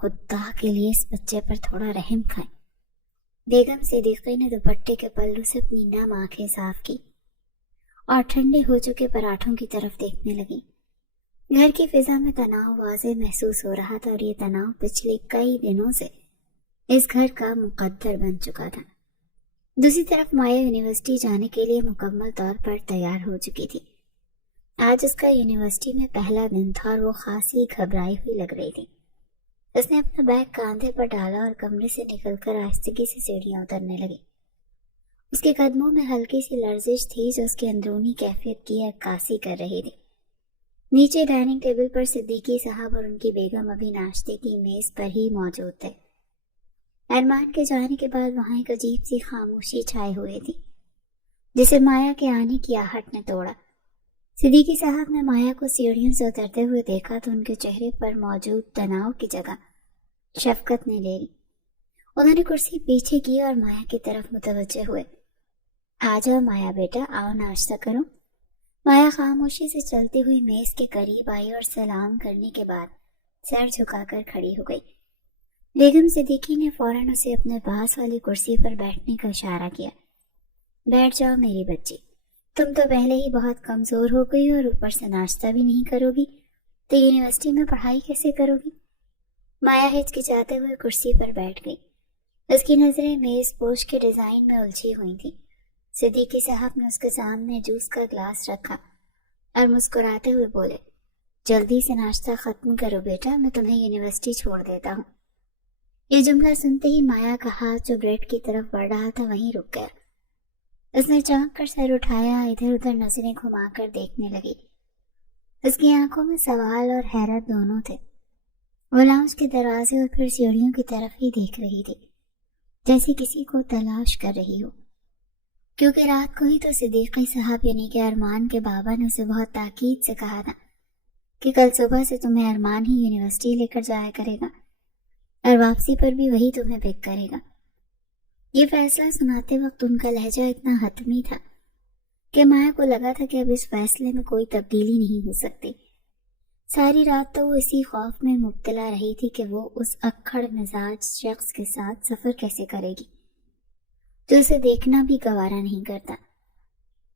خدا کے لیے اس بچے پر تھوڑا رحم کھائیں۔ بیگم صدیقی نے دوپٹے کے پلو سے اپنی نم آنکھیں صاف کی اور ٹھنڈے ہو چکے پراٹھوں کی طرف دیکھنے لگی۔ گھر کی فضا میں تناؤ واضح محسوس ہو رہا تھا اور یہ تناؤ پچھلے کئی دنوں سے اس گھر کا مقدر بن چکا تھا۔ دوسری طرف مایا یونیورسٹی جانے کے لیے مکمل طور پر تیار ہو چکی تھی۔ آج اس کا یونیورسٹی میں پہلا دن تھا اور وہ خاصی گھبرائی ہوئی لگ رہی تھی۔ اس نے اپنا بیگ کاندھے پر ڈالا اور کمرے سے نکل کر آہستگی سے سیڑھیاں اترنے لگی۔ اس کے قدموں میں ہلکی سی لرزش تھی جو اس کے اندرونی کیفیت کی عکاسی کر رہی تھی۔ نیچے ڈائننگ ٹیبل پر صدیقی صاحب اور ان کی بیگم ابھی ناشتے کی میز پر ہی موجود تھے۔ ارمان کے جانے کے بعد وہاں ایک عجیب سی خاموشی چھائے ہوئی تھی جسے مایا کے آنے کی آہٹ نے توڑا۔ صدیقی صاحب نے مایا کو سیڑھیوں سے اترتے ہوئے دیکھا تو ان کے چہرے پر موجود تناؤ کی جگہ شفقت نے لے لی۔ انہوں نے کرسی پیچھے کی اور مایا کی طرف متوجہ ہوئے۔ آجا مایا بیٹا، آؤ ناشتہ کرو۔ مایا خاموشی سے چلتی ہوئی میز کے قریب آئی اور سلام کرنے کے بعد سر جھکا کر کھڑی ہو گئی۔ بیگم صدیقی نے فوراً اسے اپنے پاس والی کرسی پر بیٹھنے کا اشارہ کیا۔ بیٹھ جاؤ میری بچی، تم تو پہلے ہی بہت کمزور ہو گئی اور اوپر سے ناشتہ بھی نہیں کرو گی تو یونیورسٹی میں پڑھائی کیسے کرو گی؟ مایا ہچکچاتے ہوئے کرسی پر بیٹھ گئی۔ اس کی نظریں میز پوش کے ڈیزائن میں الجھی ہوئی تھیں۔ صدیقی صاحب نے اس کے سامنے جوس کا گلاس رکھا اور مسکراتے ہوئے بولے، جلدی سے ناشتہ ختم کرو بیٹا، میں تمہیں یونیورسٹی چھوڑ دیتا ہوں۔ یہ جملہ سنتے ہی مایا کا ہاتھ جو بریڈ کی طرف بڑھ رہا تھا وہیں رک گیا۔ اس نے چونک کر سر اٹھایا، ادھر ادھر نظریں گھما کر دیکھنے لگی۔ اس کی آنکھوں میں سوال اور حیرت دونوں تھے۔ وہ لاؤنج کے دروازے اور پھر سیڑھیوں کی طرف ہی دیکھ رہی تھی، جیسے کسی کو تلاش کر رہی ہو، کیونکہ رات کو ہی تو صدیقی صاحب یعنی کہ ارمان کے بابا نے اسے بہت تاکید سے کہا تھا کہ کل صبح سے تمہیں ارمان ہی یونیورسٹی لے کر جایا کرے گا اور واپسی پر بھی وہی تمہیں پک کرے گا۔ یہ فیصلہ سناتے وقت ان کا لہجہ اتنا حتمی تھا کہ مایا کو لگا تھا کہ اب اس فیصلے میں کوئی تبدیلی نہیں ہو سکتی۔ ساری رات تو وہ اسی خوف میں مبتلا رہی تھی کہ وہ اس اکھڑ مزاج شخص کے ساتھ سفر کیسے کرے گی جو اسے دیکھنا بھی گوارا نہیں کرتا۔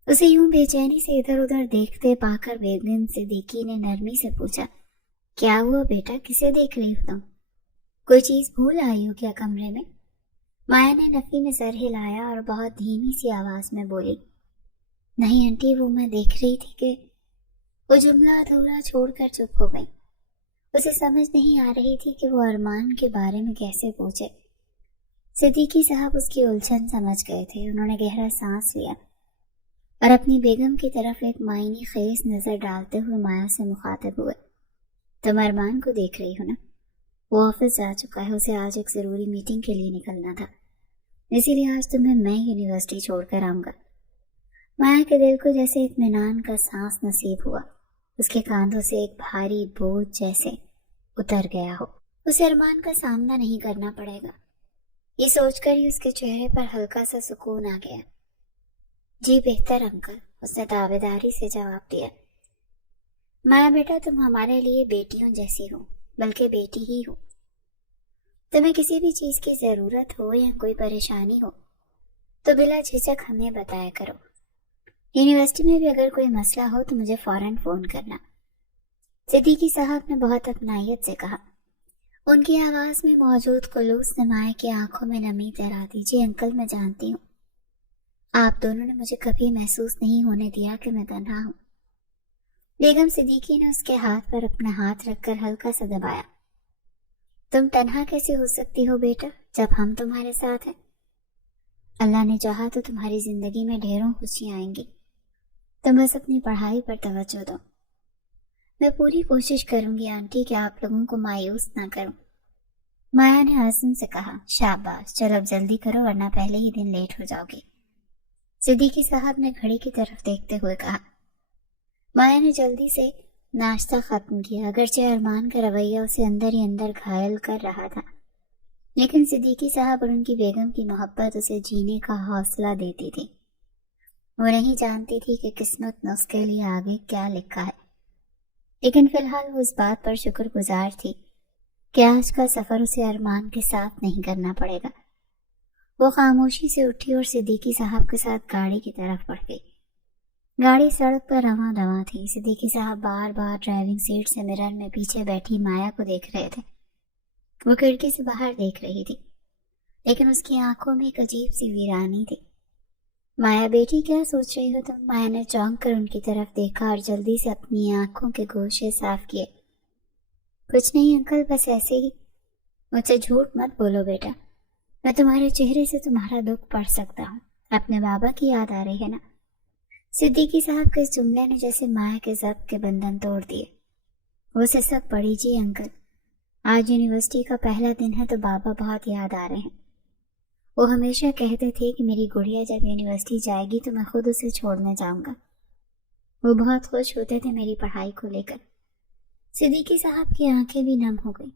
اسے یوں بے چینی سے ادھر ادھر دیکھتے پا کر بیگم صدیقی نے نرمی سے پوچھا، کیا ہوا بیٹا، کسے دیکھ رہی ہو تم؟ کوئی چیز بھول آئی ہو کیا کمرے میں؟ مایا نے نفی میں سر ہلایا اور بہت دھیمی سی آواز میں بولی، نہیں آنٹی، وہ میں دیکھ رہی تھی کہ… وہ جملہ ادھورا چھوڑ کر چپ ہو گئی۔ اسے سمجھ نہیں آ رہی تھی کہ وہ ارمان کے بارے میں کیسے پوچھے۔ صدیقی صاحب اس کی الجھن سمجھ گئے تھے۔ انہوں نے گہرا سانس لیا اور اپنی بیگم کی طرف ایک معنی خیز نظر ڈالتے ہوئے مایا سے مخاطب ہوئے، تم ارمان کو دیکھ رہی ہو نا؟ وہ آفس جا چکا ہے، اسے آج ایک ضروری میٹنگ کے لیے نکلنا تھا، اسی لیے آج تمہیں میں یونیورسٹی چھوڑ کر آؤں گا۔ مایا کے دل کو جیسے اطمینان کا سانس نصیب ہوا، اس کے کاندھوں سے ایک بھاری بوجھ جیسے اتر گیا ہو۔ اسے ارمان کا سامنا نہیں کرنا پڑے گا، یہ سوچ کر ہی اس کے چہرے پر ہلکا سا سکون آ گیا۔ جی بہتر انکل، اس نے دعویداری سے جواب دیا۔ مایا بیٹا، تم ہمارے لیے بیٹیوں جیسی ہو، بلکہ بیٹی ہی ہو۔ تمہیں کسی بھی چیز کی ضرورت ہو یا کوئی پریشانی ہو تو بلا جھجک ہمیں بتایا کرو۔ یونیورسٹی میں بھی اگر کوئی مسئلہ ہو تو مجھے فوراً فون کرنا۔ صدیقی صاحب نے بہت اپنائیت سے کہا۔ ان کی آواز میں موجود خلوص نے مایا کی آنکھوں میں نمی تیرا دی۔ جی انکل، میں جانتی ہوں آپ دونوں نے مجھے کبھی محسوس نہیں ہونے دیا کہ میں تنہا ہوں۔ بیگم صدیقی نے اس کے ہاتھ پر اپنا ہاتھ رکھ کر ہلکا سا دبایا۔ تم تنہا کیسے ہو سکتی ہو بیٹا جب ہم تمہارے ساتھ ہیں؟ اللہ نے چاہا تو تمہاری زندگی میں ڈھیروں خوشیاں آئیں گی، تم بس اپنی پڑھائی پر توجہ دو۔ میں پوری کوشش کروں گی آنٹی کہ آپ لوگوں کو مایوس نہ کروں۔ مایا نے عزم سے کہا۔ شاباش، چلو اب جلدی کرو ورنہ پہلے ہی دن لیٹ ہو جاؤ گے، صدیقی صاحب نے گھڑی کی طرف دیکھتے ہوئے کہا۔ مایا نے جلدی سے ناشتہ ختم کیا، اگرچہ ارمان کا رویہ اسے اندر ہی اندر گھائل کر رہا تھا، لیکن صدیقی صاحب اور ان کی بیگم کی محبت اسے جینے کا حوصلہ دیتی تھی۔ وہ نہیں جانتی تھی کہ قسمت نے اس کے لیے آگے کیا لکھا ہے، لیکن فی الحال وہ اس بات پر شکر گزار تھی کہ آج کا سفر اسے ارمان کے ساتھ نہیں کرنا پڑے گا۔ وہ خاموشی سے اٹھی اور صدیقی صاحب کے ساتھ گاڑی کی طرف بڑھ گئی۔ گاڑی سڑک پر رواں رواں تھی۔ صدیقی صاحب بار بار ڈرائیونگ سیٹ سے مرر میں پیچھے بیٹھی مایا کو دیکھ رہے تھے۔ وہ کھڑکی سے باہر دیکھ رہی تھی، لیکن اس کی آنکھوں میں ایک عجیب سی ویرانی تھی۔ مایا بیٹی کیا سوچ رہی ہو تم؟ مایا نے چونک کر ان کی طرف دیکھا اور جلدی سے اپنی آنکھوں کے گوشے صاف کیے۔ کچھ نہیں انکل، بس ایسے ہی۔ مجھ سے جھوٹ مت بولو بیٹا، میں تمہارے چہرے سے تمہارا دکھ پڑھ سکتا ہوں۔ اپنے بابا کی یاد آ رہی ہے نا؟ صدیقی صاحب کے اس جملے نے جیسے مایا کے ضبط کے بندھن توڑ دیے۔ وہ سسک پڑی، جی انکل، آج یونیورسٹی کا پہلا دن ہے تو بابا بہت یاد آ رہے ہیں۔ وہ ہمیشہ کہتے تھے کہ میری گڑیا جب یونیورسٹی جائے گی تو میں خود اسے چھوڑنے جاؤں گا۔ وہ بہت خوش ہوتے تھے میری پڑھائی کو لے کر۔ صدیقی صاحب کی آنکھیں بھی نم ہو گئیں۔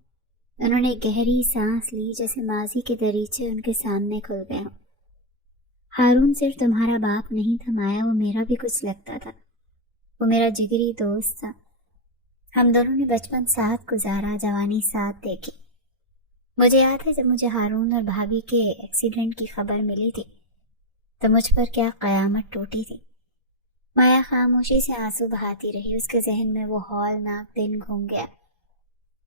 انہوں نے گہری سانس لی، جیسے ماضی کے دریچے ان کے سامنے کھل گئے ہوں۔ ہارون صرف تمہارا باپ نہیں تھا مایا، وہ میرا بھی کچھ لگتا تھا۔ وہ میرا جگری دوست تھا۔ ہم دونوں نے بچپن ساتھ گزارا، جوانی ساتھ دیکھی۔ مجھے یاد ہے جب مجھے ہارون اور بھابھی کے ایکسیڈنٹ کی خبر ملی تھی تو مجھ پر کیا قیامت ٹوٹی تھی۔ مایا خاموشی سے آنسو بہاتی رہی۔ اس کے ذہن میں وہ ہولناک دن گھوم گیا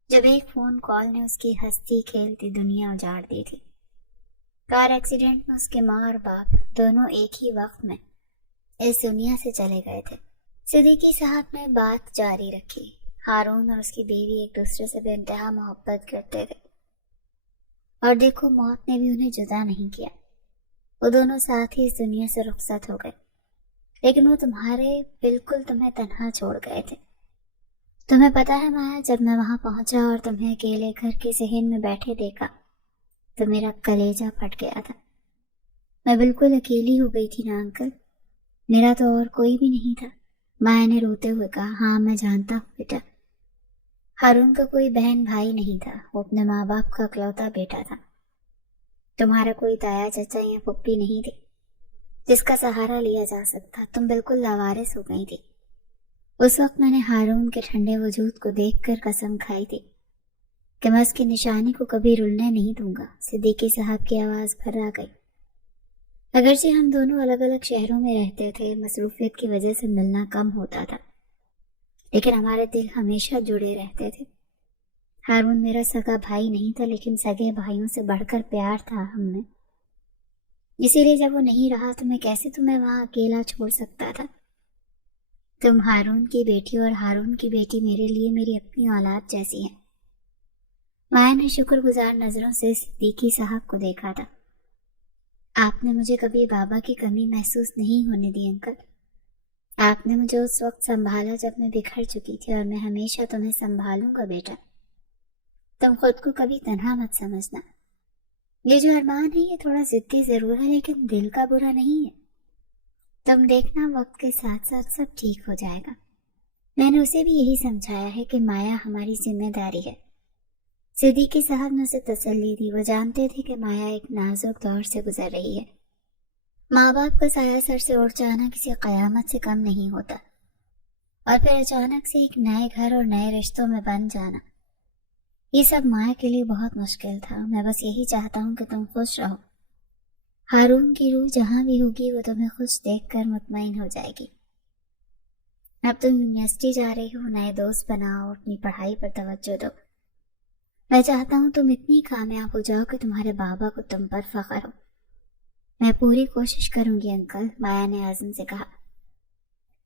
جب ایک فون کال نے اس کی ہستی کھیلتی دنیا اجاڑ دی تھی۔ کار ایکسیڈنٹ میں اس کے ماں اور باپ دونوں ایک ہی وقت میں اس دنیا سے چلے گئے تھے۔ صدیقی صاحب نے بات جاری رکھی۔ ہارون اور اس کی بیوی ایک دوسرے سے بے انتہا محبت کرتے تھے، اور دیکھو موت نے بھی انہیں جدا نہیں کیا۔ وہ دونوں ساتھ ہی اس دنیا سے رخصت ہو گئے، لیکن وہ بالکل تمہیں تنہا چھوڑ گئے تھے۔ تمہیں پتا ہے مایا، جب میں وہاں پہنچا اور تمہیں اکیلے گھر کے صحن میں بیٹھے دیکھا تو میرا کلیجہ پھٹ گیا تھا۔ میں بالکل اکیلی ہو گئی تھی نا انکل، میرا تو اور کوئی بھی نہیں تھا۔ مایا نے روتے ہوئے کہا، ہاں میں جانتا ہوں بیٹا، ہارون کا کوئی بہن بھائی نہیں تھا، وہ اپنے ماں باپ کا اکلوتا بیٹا تھا۔ تمہارا کوئی تایا چچا یا پھپھی نہیں تھی جس کا سہارا لیا جا سکتا۔ تم بالکل لاوارث ہو گئی تھی۔ اس وقت میں نے ہارون کے ٹھنڈے وجود کو دیکھ کر قسم کھائی تھی کہ میں اس کی نشانی کو کبھی رلنے نہیں دوں گا۔ صدیقی صاحب کی آواز بھر آ گئی۔ اگرچہ ہم دونوں الگ الگ شہروں میں رہتے تھے، مصروفیت کی وجہ سے ملنا کم ہوتا تھا، لیکن ہمارے دل ہمیشہ جڑے رہتے تھے۔ ہارون میرا سگا بھائی نہیں تھا، لیکن سگے بھائیوں سے بڑھ کر پیار تھا ہم میں۔ اسی لیے جب وہ نہیں رہا تو میں کیسے تمہیں وہاں اکیلا چھوڑ سکتا تھا؟ تم ہارون کی بیٹی اور ہارون کی بیٹی میرے لیے میری اپنی اولاد جیسی ہے۔ مایا نے شکر گزار نظروں سے صدیقی صاحب کو دیکھا تھا۔ آپ نے مجھے کبھی بابا کی کمی محسوس نہیں ہونے دی انکل۔ آپ نے مجھے اس وقت سنبھالا جب میں بکھر چکی تھی، اور میں ہمیشہ تمہیں سنبھالوں گا بیٹا۔ تم خود کو کبھی تنہا مت سمجھنا۔ یہ جو ارمان ہے یہ تھوڑا ضدی ضرور ہے، لیکن دل کا برا نہیں ہے۔ تم دیکھنا وقت کے ساتھ ساتھ سب ٹھیک ہو جائے گا۔ میں نے اسے بھی یہی سمجھایا ہے کہ مایا ہماری ذمہ داری ہے۔ صدیقی صاحب نے اسے تسلی دی۔ وہ جانتے تھے کہ مایا ایک نازک دور سے گزر رہی ہے۔ ماں باپ کا سایہ سر سے اٹھ جانا کسی قیامت سے کم نہیں ہوتا، اور پھر اچانک سے ایک نئے گھر اور نئے رشتوں میں بن جانا، یہ سب مایا کے لیے بہت مشکل تھا۔ میں بس یہی چاہتا ہوں کہ تم خوش رہو۔ ہارون کی روح جہاں بھی ہوگی وہ تمہیں خوش دیکھ کر مطمئن ہو جائے گی۔ اب تم یونیورسٹی جا رہی ہو، نئے دوست بناؤ، اپنی پڑھائی پر توجہ دو۔ میں چاہتا ہوں تم اتنی کامیاب ہو جاؤ کہ تمہارے بابا کو تم پر فخر ہو۔ میں پوری کوشش کروں گی انکل، مایا نے عزم سے کہا۔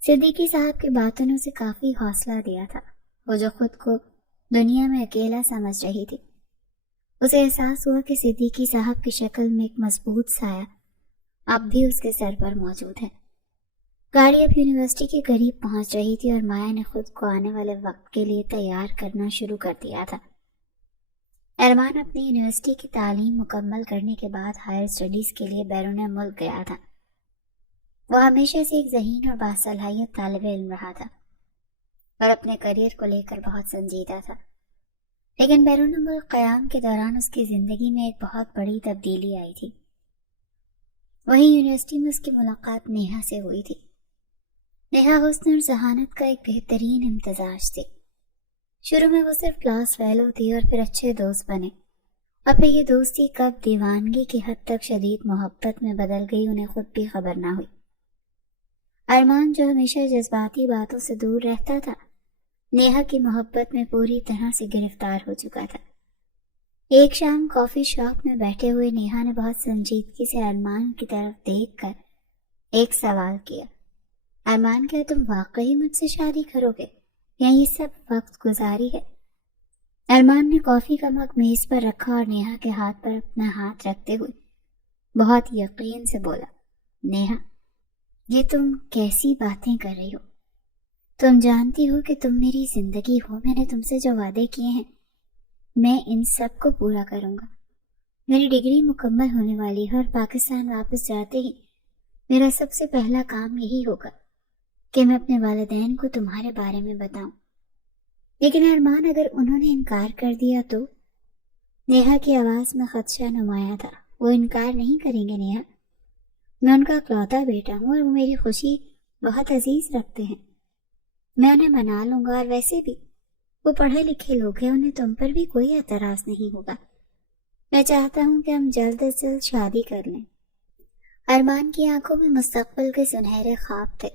صدیقی صاحب کی باتوں نے اسے کافی حوصلہ دیا تھا۔ وہ جو خود کو دنیا میں اکیلا سمجھ رہی تھی، اسے احساس ہوا کہ صدیقی صاحب کی شکل میں ایک مضبوط سایہ اب بھی اس کے سر پر موجود ہے۔ گاڑی اب یونیورسٹی کے قریب پہنچ رہی تھی، اور مایا نے خود کو آنے والے وقت کے لیے تیار کرنا شروع کر دیا تھا۔ ارمان اپنی یونیورسٹی کی تعلیم مکمل کرنے کے بعد ہائر اسٹڈیز کے لیے بیرون ملک گیا تھا۔ وہ ہمیشہ سے ایک ذہین اور باصلاحیت طالب علم رہا تھا، اور اپنے کریئر کو لے کر بہت سنجیدہ تھا، لیکن بیرون ملک قیام کے دوران اس کی زندگی میں ایک بہت بڑی تبدیلی آئی تھی۔ وہیں یونیورسٹی میں اس کی ملاقات نیہا سے ہوئی تھی۔ نیہا حسن اور ذہانت کا ایک بہترین امتزاج تھی۔ شروع میں وہ صرف کلاس فیلو تھی اور پھر اچھے دوست بنے، اور پھر یہ دوستی کب دیوانگی کی حد تک شدید محبت میں بدل گئی انہیں خود بھی خبر نہ ہوئی۔ ارمان جو ہمیشہ جذباتی باتوں سے دور رہتا تھا، نیہا کی محبت میں پوری طرح سے گرفتار ہو چکا تھا۔ ایک شام کافی شاپ میں بیٹھے ہوئے نیہا نے بہت سنجیدگی سے ارمان کی طرف دیکھ کر ایک سوال کیا، ارمان کیا تم واقعی مجھ سے شادی کرو گے یا یہ سب وقت گزاری ہے؟ ارمان نے کافی کا مگ میز پر رکھا اور نیہا کے ہاتھ پر اپنا ہاتھ رکھتے ہوئے بہت یقین سے بولا، نیہا یہ تم کیسی باتیں کر رہی ہو؟ تم جانتی ہو کہ تم میری زندگی ہو، میں نے تم سے جو وعدے کیے ہیں میں ان سب کو پورا کروں گا۔ میری ڈگری مکمل ہونے والی ہے اور پاکستان واپس جاتے ہی میرا سب سے پہلا کام یہی ہوگا کہ میں اپنے والدین کو تمہارے بارے میں بتاؤں۔ لیکن ارمان اگر انہوں نے انکار کر دیا تو؟ نیہا کی آواز میں خدشہ نمایاں تھا۔ وہ انکار نہیں کریں گے نیہا، میں ان کا اکلوتا بیٹا ہوں اور وہ میری خوشی بہت عزیز رکھتے ہیں، میں انہیں منا لوں گا، اور ویسے بھی وہ پڑھے لکھے لوگ ہیں، انہیں تم پر بھی کوئی اعتراض نہیں ہوگا۔ میں چاہتا ہوں کہ ہم جلد از جلد شادی کر لیں۔ ارمان کی آنکھوں میں مستقبل کے سنہرے خواب تھے۔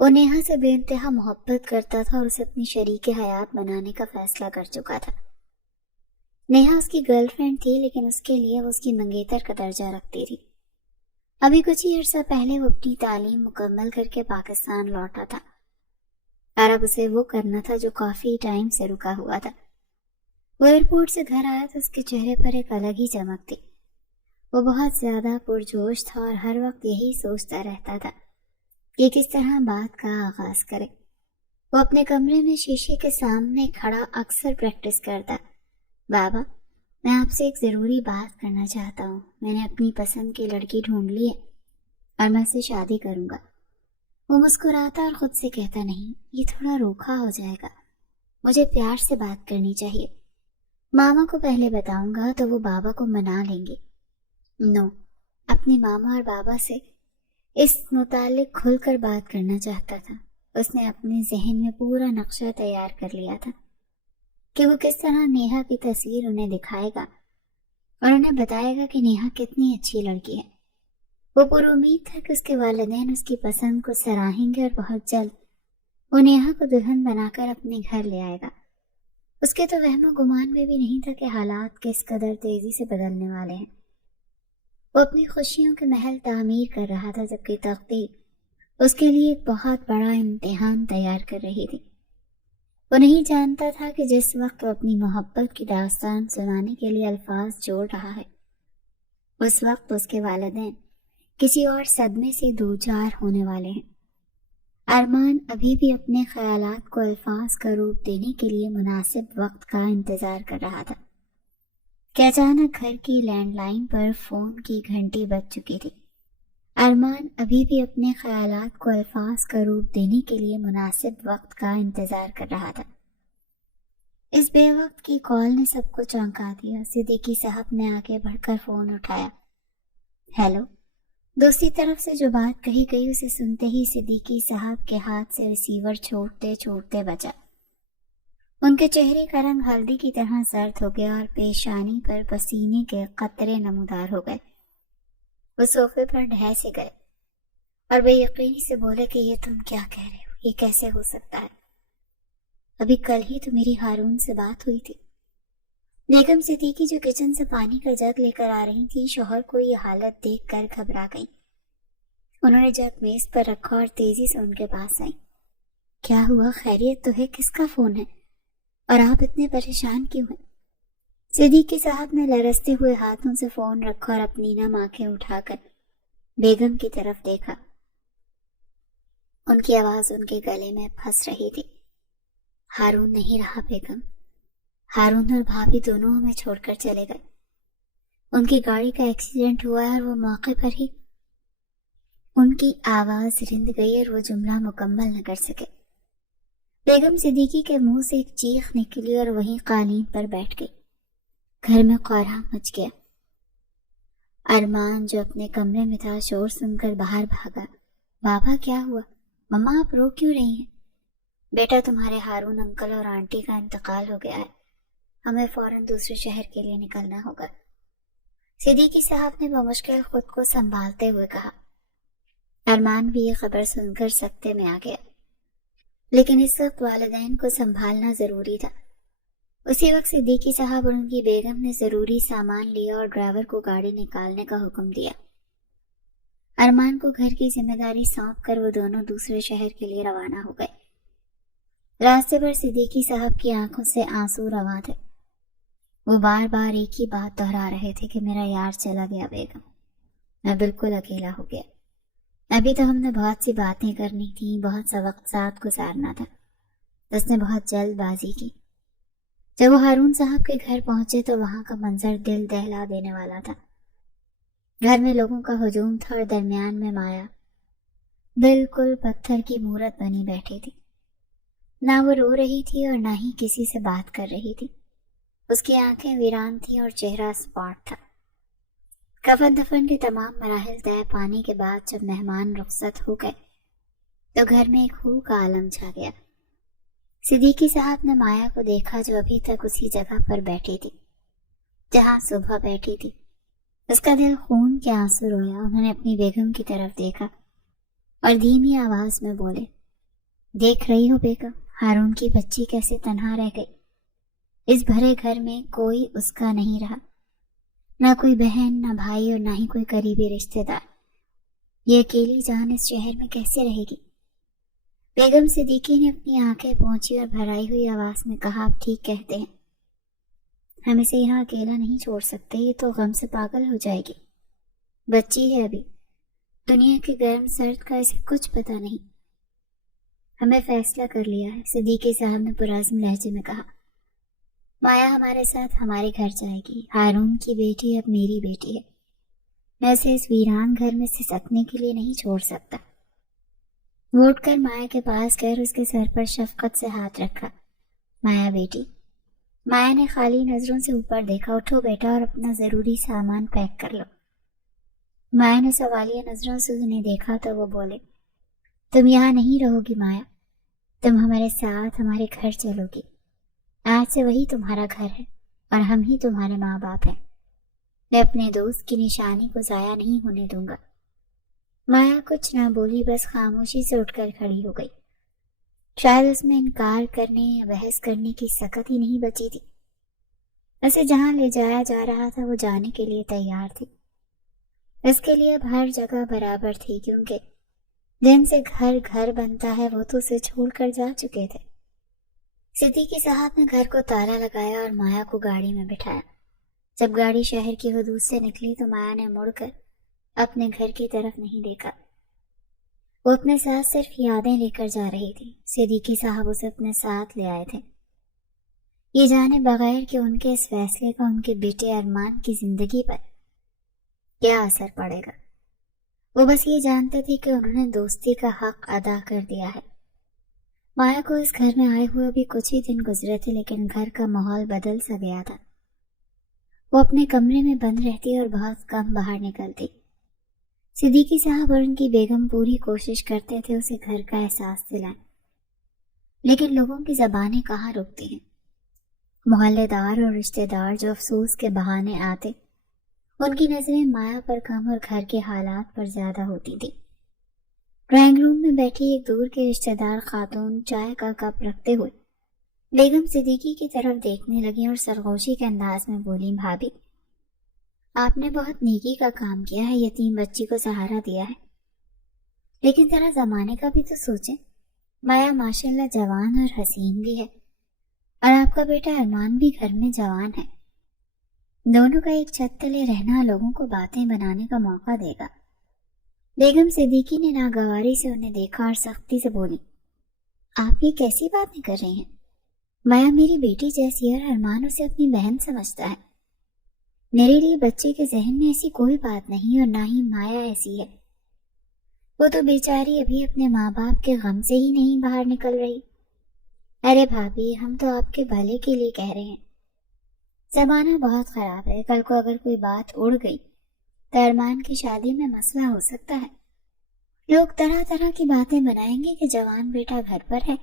وہ نیہا سے بے انتہا محبت کرتا تھا اور اسے اپنی شریک حیات بنانے کا فیصلہ کر چکا تھا۔ نیہا اس کی گرل فرینڈ تھی، لیکن اس کے لیے وہ اس کی منگیتر کا درجہ رکھتی تھی۔ ابھی کچھ ہی عرصہ پہلے وہ اپنی تعلیم مکمل کر کے پاکستان لوٹا تھا، اور اب اسے وہ کرنا تھا جو کافی ٹائم سے رکا ہوا تھا۔ وہ ایئرپورٹ سے گھر آیا تو اس کے چہرے پر ایک الگ ہی چمک تھی۔ وہ بہت زیادہ پرجوش تھا اور ہر وقت یہی سوچتا رہتا تھا کہ کس طرح بات کا آغاز کرے۔ وہ اپنے کمرے میں شیشے کے سامنے کھڑا اکثر پریکٹس کرتا، بابا میں آپ سے ایک ضروری بات کرنا چاہتا ہوں، میں نے اپنی پسند کی لڑکی ڈھونڈ لی ہے اور میں اس سے شادی کروں گا۔ وہ مسکراتا اور خود سے کہتا، نہیں یہ تھوڑا روکھا ہو جائے گا، مجھے پیار سے بات کرنی چاہیے، ماما کو پہلے بتاؤں گا تو وہ بابا کو منا لیں گے۔ نو، اپنی ماما اور بابا سے اس متعلق کھل کر بات کرنا چاہتا تھا۔ اس نے اپنے ذہن میں پورا نقشہ تیار کر لیا تھا کہ وہ کس طرح نیہا کی تصویر انہیں دکھائے گا اور انہیں بتائے گا کہ نیہا کتنی اچھی لڑکی ہے۔ وہ پر امید تھا کہ اس کے والدین اس کی پسند کو سراہیں گے اور بہت جلد وہ نیہا کو دلہن بنا کر اپنے گھر لے آئے گا۔ اس کے تو وہم و گمان میں بھی نہیں تھا کہ حالات کس قدر تیزی سے بدلنے والے ہیں۔ وہ اپنی خوشیوں کے محل تعمیر کر رہا تھا، جبکہ تقدیر اس کے لیے ایک بہت بڑا امتحان تیار کر رہی تھی۔ وہ نہیں جانتا تھا کہ جس وقت وہ اپنی محبت کی داستان سنانے کے لیے الفاظ جوڑ رہا ہے، اس وقت اس کے والدین کسی اور صدمے سے دوچار ہونے والے ہیں۔ ارمان ابھی بھی اپنے خیالات کو الفاظ کا روپ دینے کے لیے مناسب وقت کا انتظار کر رہا تھا کہ اچانک گھر کی لینڈ لائن پر فون کی گھنٹی بج چکی تھی۔ ارمان ابھی بھی اپنے خیالات کو الفاظ کا روپ دینے کے لیے مناسب وقت کا انتظار کر رہا تھا۔ اس بے وقت کی کال نے سب کو چونکا دیا۔ صدیقی صاحب نے آگے بڑھ کر فون اٹھایا۔ ہیلو۔ دوسری طرف سے جو بات کہی گئی اسے سنتے ہی صدیقی صاحب کے ہاتھ سے ریسیور چھوڑتے چھوڑتے بچا۔ ان کے چہرے کا رنگ ہلدی کی طرح زرد ہو گیا اور پیشانی پر پسینے کے قطرے نمودار ہو گئے۔ وہ صوفے پر ڈھہ سے گئے اور بے یقینی سے بولے کہ یہ تم کیا کہہ رہے ہو، یہ کیسے ہو سکتا ہے؟ ابھی کل ہی تو میری ہارون سے بات ہوئی تھی۔ بیگم صدیقی جو کچن سے پانی کا جگ لے کر آ رہی تھی، شوہر کو یہ حالت دیکھ کر گھبرا گئی۔ انہوں نے جگ میز پر رکھا اور تیزی سے ان کے پاس آئیں۔ کیا ہوا؟ خیریت تو ہے؟ کس کا فون ہے اور آپ اتنے پریشان کیوں ہیں؟ صدیقی صاحب نے لرزتے ہوئے ہاتھوں سے فون رکھا اور اپنی نم آنکھیں اٹھا کر بیگم کی طرف دیکھا۔ ان کی آواز ان کے گلے میں پھنس رہی تھی۔ ہارون نہیں رہا بیگم، ہارون اور بھابھی دونوں ہمیں چھوڑ کر چلے گئے۔ ان کی گاڑی کا ایکسیڈنٹ ہوا ہے اور وہ موقع پر ہی۔ ان کی آواز رند گئی اور وہ جملہ مکمل نہ کر سکے۔ بیگم صدیقی کے منہ سے ایک چیخ نکلی اور وہیں قالین پر بیٹھ گئی۔ گھر میں قہرام مچ گیا۔ ارمان جو اپنے کمرے میں تھا شور سن کر باہر بھاگا۔ بابا کیا ہوا؟ مما آپ رو کیوں رہی ہیں؟ بیٹا تمہارے ہارون انکل اور آنٹی کا انتقال ہو گیا ہے، ہمیں فوراً دوسرے شہر کے لیے نکلنا ہوگا۔ صدیقی صاحب نے بمشکل خود کو سنبھالتے ہوئے کہا۔ ارمان بھی یہ خبر سن کر سکتے میں آ گیا، لیکن اس وقت والدین کو سنبھالنا ضروری تھا۔ اسی وقت صدیقی صاحب اور ان کی بیگم نے ضروری سامان لیا اور ڈرائیور کو گاڑی نکالنے کا حکم دیا۔ ارمان کو گھر کی ذمہ داری سونپ کر وہ دونوں دوسرے شہر کے لیے روانہ ہو گئے۔ راستے پر صدیقی صاحب کی آنکھوں سے آنسو رواں تھے۔ وہ بار بار ایک ہی بات دہرا رہے تھے کہ میرا یار چلا گیا بیگم، میں بالکل اکیلا ہو گیا۔ ابھی تو ہم نے بہت سی باتیں کرنی تھیں، بہت سا وقت ساتھ گزارنا تھا، اس نے بہت جلد بازی کی۔ جب وہ ہارون صاحب کے گھر پہنچے تو وہاں کا منظر دل دہلا دینے والا تھا۔ گھر میں لوگوں کا ہجوم تھا اور درمیان میں مایا بالکل پتھر کی مورت بنی بیٹھی تھی۔ نہ وہ رو رہی تھی اور نہ ہی کسی سے بات کر رہی تھی۔ اس کی آنکھیں ویران تھیں اور چہرہ اسپاٹ تھا۔ کفن دفن کے تمام مراحل طے پانے کے بعد جب مہمان رخصت ہو گئے تو گھر میں ایک ہو کا عالم چھا گیا۔ صدیقی صاحب نے مایا کو دیکھا جو ابھی تک اسی جگہ پر بیٹھی تھی جہاں صبح بیٹھی تھی۔ اس کا دل خون کے آنسو رویا۔ انہوں نے اپنی بیگم کی طرف دیکھا اور دھیمی آواز میں بولے، دیکھ رہی ہو بیگم، ہارون کی بچی کیسے تنہا رہ گئی۔ اس بھرے گھر میں کوئی اس کا نہیں رہا، نہ کوئی بہن، نہ بھائی اور نہ ہی کوئی قریبی رشتہ دار۔ یہ اکیلی جان اس شہر میں کیسے رہے گی؟ بیگم صدیقی نے اپنی آنکھیں پونچھی اور بھرائی ہوئی آواز میں کہا، آپ ٹھیک کہتے ہیں، ہم اسے یہاں اکیلا نہیں چھوڑ سکتے، یہ تو غم سے پاگل ہو جائے گی۔ بچی ہے ابھی، دنیا کے گرم سرد کا اسے کچھ پتہ نہیں۔ ہمیں فیصلہ کر لیا ہے، صدیقی صاحب نے پرعزم لہجے میں کہا۔ مایا ہمارے ساتھ ہمارے گھر جائے گی۔ ہارون کی بیٹی اب میری بیٹی ہے، میں اسے اس ویران گھر میں سسکنے کے لیے نہیں چھوڑ سکتا۔ وہ اٹھ کر مایا کے پاس گئے اور اس کے سر پر شفقت سے ہاتھ رکھا۔ مایا بیٹی۔ مایا نے خالی نظروں سے اوپر دیکھا۔ اٹھو بیٹا اور اپنا ضروری سامان پیک کر لو۔ مایا نے سوالیہ نظروں سے انہیں دیکھا تو وہ بولے، تم یہاں نہیں رہو گی مایا، تم ہمارے ساتھ ہمارے گھر چلو گی۔ آج سے وہی تمہارا گھر ہے اور ہم ہی تمہارے ماں باپ ہیں۔ میں اپنے دوست کی نشانی کو ضائع نہیں ہونے دوں گا۔ مایا کچھ نہ بولی، بس خاموشی سے اٹھ کر کھڑی ہو گئی۔ شاید اس میں انکار کرنے یا بحث کرنے کی سکت ہی نہیں بچی تھی۔ اسے جہاں لے جایا جا رہا تھا وہ جانے کے لیے تیار تھی۔ اس کے لیے اب ہر جگہ برابر تھی، کیونکہ جن سے گھر گھر بنتا ہے وہ تو اسے چھوڑ کر جا چکے تھے۔ صدیقی صاحب نے گھر کو تالا لگایا اور مایا کو گاڑی میں بٹھایا۔ جب گاڑی شہر کی حدود سے نکلی تو مایا نے مڑ کر اپنے گھر کی طرف نہیں دیکھا۔ وہ اپنے ساتھ صرف یادیں لے کر جا رہی تھی۔ صدیقی صاحب اسے اپنے ساتھ لے آئے تھے، یہ جانے بغیر کہ ان کے اس فیصلے کا ان کے بیٹے ارمان کی زندگی پر کیا اثر پڑے گا۔ وہ بس یہ جانتے تھے کہ انہوں نے دوستی کا حق ادا کر دیا ہے۔ مایا کو اس گھر میں آئے ہوئے بھی کچھ ہی دن گزرے تھے، لیکن گھر کا ماحول بدل سا گیا تھا۔ وہ اپنے کمرے میں بند رہتی اور بہت کم باہر نکلتی۔ صدیقی صاحب اور ان کی بیگم پوری کوشش کرتے تھے اسے گھر کا احساس دلائیں، لیکن لوگوں کی زبانیں کہاں رکتی ہیں۔ محلے دار اور رشتہ دار جو افسوس کے بہانے آتے، ان کی نظریں مایا پر کم اور گھر کے حالات پر زیادہ ہوتی تھی۔ ڈرائنگ روم میں بیٹھی ایک دور کے رشتہ دار خاتون چائے کا کپ رکھتے ہوئے بیگم صدیقی کی طرف دیکھنے لگی اور سرگوشی کے انداز میں بولی، بھابھی آپ نے بہت نیکی کا کام کیا ہے، یتیم بچی کو سہارا دیا ہے، لیکن ذرا زمانے کا بھی تو سوچیں۔ مایا ماشاءاللہ جوان اور حسین بھی ہے، اور آپ کا بیٹا ارمان بھی گھر میں جوان ہے۔ دونوں کا ایک چھت تلے رہنا لوگوں کو باتیں بنانے کا موقع دے گا۔ بیگم صدیقی نے ناگواری سے انہیں دیکھا اور سختی سے بولی، آپ یہ کیسی باتیں کر رہی ہیں؟ مایا میری بیٹی جیسی ہے اور ارمان اسے اپنی بہن سمجھتا ہے۔ میرے لیے بچے کے ذہن میں ایسی کوئی بات نہیں، اور نہ ہی مایا ایسی ہے۔ وہ تو بیچاری ابھی اپنے ماں باپ کے غم سے ہی نہیں باہر نکل رہی۔ ارے بھابھی ہم تو آپ کے بھلے کے لیے کہہ رہے ہیں۔ زمانہ بہت خراب ہے، کل کو اگر کوئی بات اڑ گئی تو ارمان کی شادی میں مسئلہ ہو سکتا ہے۔ لوگ طرح طرح کی باتیں بنائیں گے کہ جوان بیٹا گھر پر ہے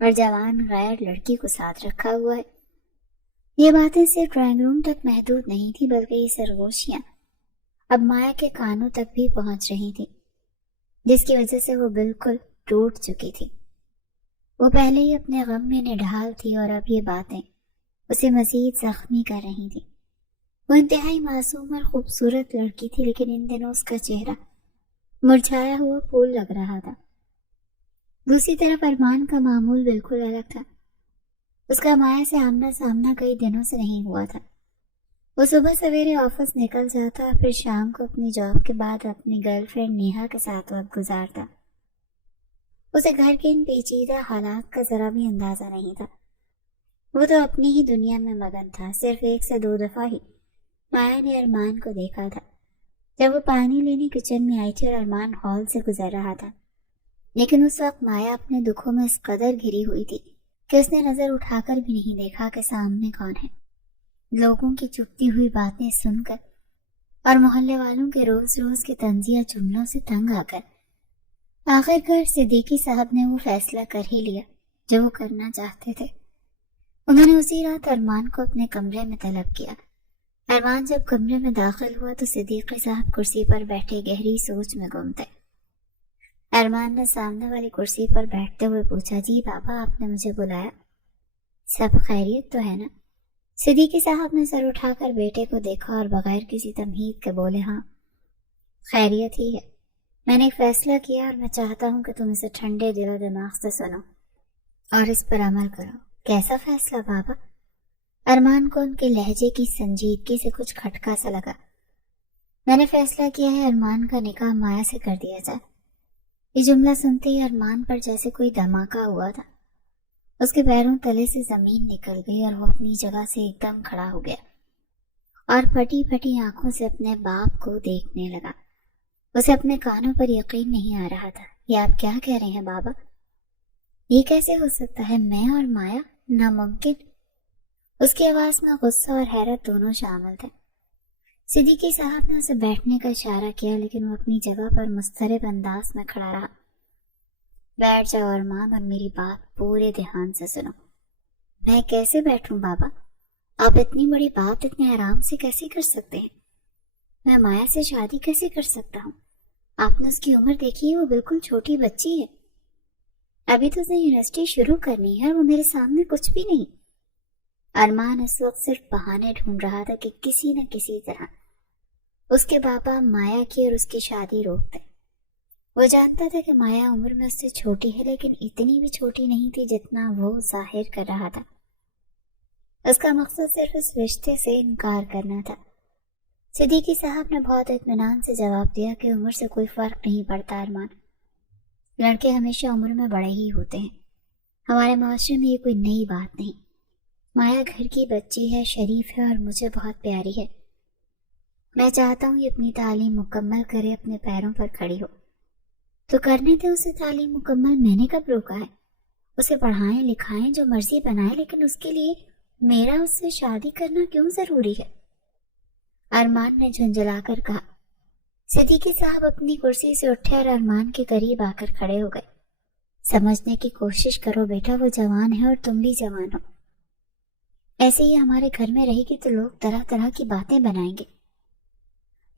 اور جوان غیر لڑکی کو ساتھ رکھا ہوا ہے۔ یہ باتیں صرف ڈرائنگ روم تک محدود نہیں تھی، بلکہ یہ سرگوشیاں اب مایا کے کانوں تک بھی پہنچ رہی تھی، جس کی وجہ سے وہ بالکل ٹوٹ چکی تھی۔ وہ پہلے ہی اپنے غم میں نڈھال تھی اور اب یہ باتیں اسے مزید زخمی کر رہی تھی۔ وہ انتہائی معصوم اور خوبصورت لڑکی تھی، لیکن ان دنوں اس کا چہرہ مرجھایا ہوا پھول لگ رہا تھا۔ دوسری طرف ارمان کا معمول بالکل الگ تھا۔ اس کا مایا سے آمنا سامنا کئی دنوں سے نہیں ہوا تھا۔ وہ صبح سویرے آفس نکل جاتا، پھر شام کو اپنی جاب کے بعد اپنی گرل فرینڈ نیہا کے ساتھ وقت گزارتا۔ اسے گھر کے ان پیچیدہ حالات کا ذرا بھی اندازہ نہیں تھا۔ وہ تو اپنی ہی دنیا میں مگن تھا۔ صرف 1 سے 2 دفعہ ہی مایا نے ارمان کو دیکھا تھا، جب وہ پانی لینے کچن میں آئی تھی اور ارمان ہال سے گزر رہا تھا، لیکن اس وقت مایا اپنے دکھوں میں اس قدر گھری ہوئی تھی کہ اس نے نظر اٹھا کر بھی نہیں دیکھا کہ سامنے کون ہے۔ لوگوں کی چپتی ہوئی باتیں سن کر اور محلے والوں کے روز روز کے طنزیہ جملوں سے تنگ آ کر آخر کار صدیقی صاحب نے وہ فیصلہ کر ہی لیا جو وہ کرنا چاہتے تھے۔ انہوں نے اسی رات ارمان کو اپنے کمرے میں طلب کیا۔ ارمان جب کمرے میں داخل ہوا تو صدیقی صاحب کرسی پر بیٹھے گہری سوچ میں گم تھے۔ ارمان نے سامنے والی کرسی پر بیٹھتے ہوئے پوچھا، جی بابا، آپ نے مجھے بلایا؟ سب خیریت تو ہے نا؟ صدیقی صاحب نے سر اٹھا کر بیٹے کو دیکھا اور بغیر کسی تمہید کے بولے، ہاں خیریت ہی ہے۔ میں نے ایک فیصلہ کیا اور میں چاہتا ہوں کہ تم اسے ٹھنڈے دل و دماغ سے سنو اور اس پر عمل کرو۔ کیسا فیصلہ بابا؟ ارمان کو ان کے لہجے کی سنجیدگی سے کچھ کھٹکا سا لگا۔ میں نے فیصلہ کیا ہے ارمان کا نکاح مایا سے کر دیا جائے۔ یہ جملہ سنتے ہی ارمان پر جیسے کوئی دھماکہ ہوا تھا۔ اس کے پیروں تلے سے زمین نکل گئی اور وہ اپنی جگہ سے ایک دم کھڑا ہو گیا اور پھٹی پھٹی آنکھوں سے اپنے باپ کو دیکھنے لگا۔ اسے اپنے کانوں پر یقین نہیں آ رہا تھا۔ یہ آپ کیا کہہ رہے ہیں بابا؟ یہ کیسے ہو سکتا ہے؟ میں اور مایا؟ ناممکن۔ اس کی آواز میں غصہ اور حیرت دونوں شامل تھے۔ صدیقی صاحب نے اسے بیٹھنے کا اشارہ کیا، لیکن وہ اپنی جگہ پر مضطرب انداز میں کھڑا رہا۔ بیٹھ جاؤ ارمان اور میری بات پورے دھیان سے سنو۔ میں کیسے بیٹھوں بابا؟ آپ اتنی بڑی بات اتنے آرام سے کیسے کر سکتے ہیں؟ میں مایا سے شادی کیسے کر سکتا ہوں؟ آپ نے اس کی عمر دیکھی ہے، وہ بالکل چھوٹی بچی ہے۔ ابھی تو اسے یونیورسٹی شروع کرنی ہے اور وہ میرے سامنے کچھ بھی نہیں۔ ارمان اس وقت صرف بہانے ڈھونڈ رہا تھا کہ کسی نہ کسی طرح اس کے بابا مایا کی اور اس کی شادی روک دیں۔ وہ جانتا تھا کہ مایا عمر میں اس سے چھوٹی ہے، لیکن اتنی بھی چھوٹی نہیں تھی جتنا وہ ظاہر کر رہا تھا۔ اس کا مقصد صرف اس رشتے سے انکار کرنا تھا۔ صدیقی صاحب نے بہت اطمینان سے جواب دیا کہ عمر سے کوئی فرق نہیں پڑتا ارمان، لڑکے ہمیشہ عمر میں بڑے ہی ہوتے ہیں۔ ہمارے معاشرے میں یہ کوئی نئی بات نہیں۔ مایا گھر کی بچی ہے، شریف ہے اور مجھے بہت پیاری ہے۔ میں چاہتا ہوں یہ اپنی تعلیم مکمل کرے، اپنے پیروں پر کھڑی ہو۔ تو کرنے دے اسے تعلیم مکمل، میں نے کب روکا ہے؟ اسے پڑھائیں لکھائیں، جو مرضی بنائیں، لیکن اس کے لیے میرا اس سے شادی کرنا کیوں ضروری ہے؟ ارمان نے جھنجھلا کر کہا۔ صدیقی صاحب اپنی کرسی سے اٹھے اور ارمان کے قریب آ کر کھڑے ہو گئے۔ سمجھنے کی کوشش کرو بیٹا، وہ جوان ہے اور تم بھی جوان ہو۔ ایسے ہی ہمارے گھر میں رہے گی تو لوگ طرح طرح کی باتیں بنائیں گے۔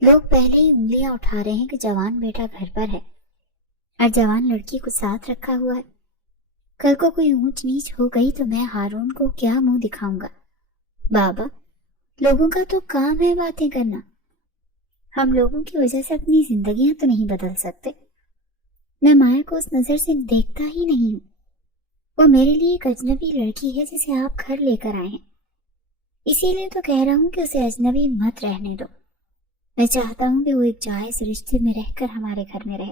لوگ پہلے ہی انگلیاں اٹھا رہے ہیں کہ جوان بیٹا گھر پر ہے اور جوان لڑکی کو ساتھ رکھا ہوا ہے۔ کل کو کوئی اونچ نیچ ہو گئی تو میں ہارون کو کیا منہ دکھاؤں گا؟ بابا، لوگوں کا تو کام ہے باتیں کرنا۔ ہم لوگوں کی وجہ سے اپنی زندگیاں تو نہیں بدل سکتے۔ میں مایا کو اس نظر سے دیکھتا ہی نہیں ہوں۔ وہ میرے لیے ایک اجنبی لڑکی ہے جسے آپ گھر لے کر آئے ہیں۔ اسی لیے تو کہہ رہا ہوں کہ اسے اجنبی مت رہنے دو۔ میں چاہتا ہوں کہ وہ ایک جائز رشتے میں رہ کر ہمارے گھر میں رہے۔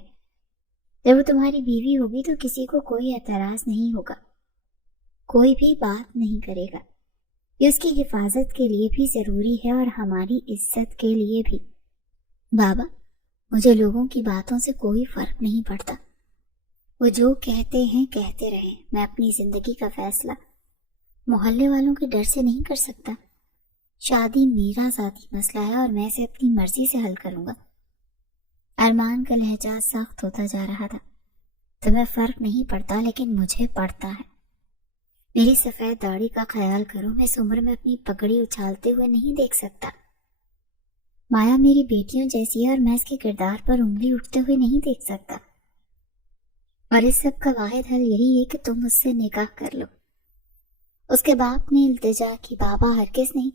جب وہ تمہاری بیوی ہوگی تو کسی کو کوئی اعتراض نہیں ہوگا، کوئی بھی بات نہیں کرے گا۔ یہ اس کی حفاظت کے لیے بھی ضروری ہے اور ہماری عزت کے لیے بھی۔ بابا، مجھے لوگوں کی باتوں سے کوئی فرق نہیں پڑتا۔ وہ جو کہتے ہیں کہتے رہیں۔ میں اپنی زندگی کا فیصلہ محلے والوں کے ڈر سے نہیں کر سکتا۔ شادی میرا ذاتی مسئلہ ہے اور میں اسے اپنی مرضی سے حل کروں گا۔ ارمان کا لہجہ سخت ہوتا جا رہا تھا۔ تمہیں فرق نہیں پڑتا لیکن مجھے پڑتا ہے۔ میری سفید داڑھی کا خیال کرو، میں اس عمر میں اپنی پگڑی اچھالتے ہوئے نہیں دیکھ سکتا۔ مایا میری بیٹیوں جیسی ہے اور میں اس کے کردار پر انگلی اٹھتے ہوئے نہیں دیکھ سکتا، اور اس سب کا واحد حل یہی ہے کہ تم اس سے نکاح کر لو۔ اس کے باپ نے التجا کی، بابا ہرگز نہیں،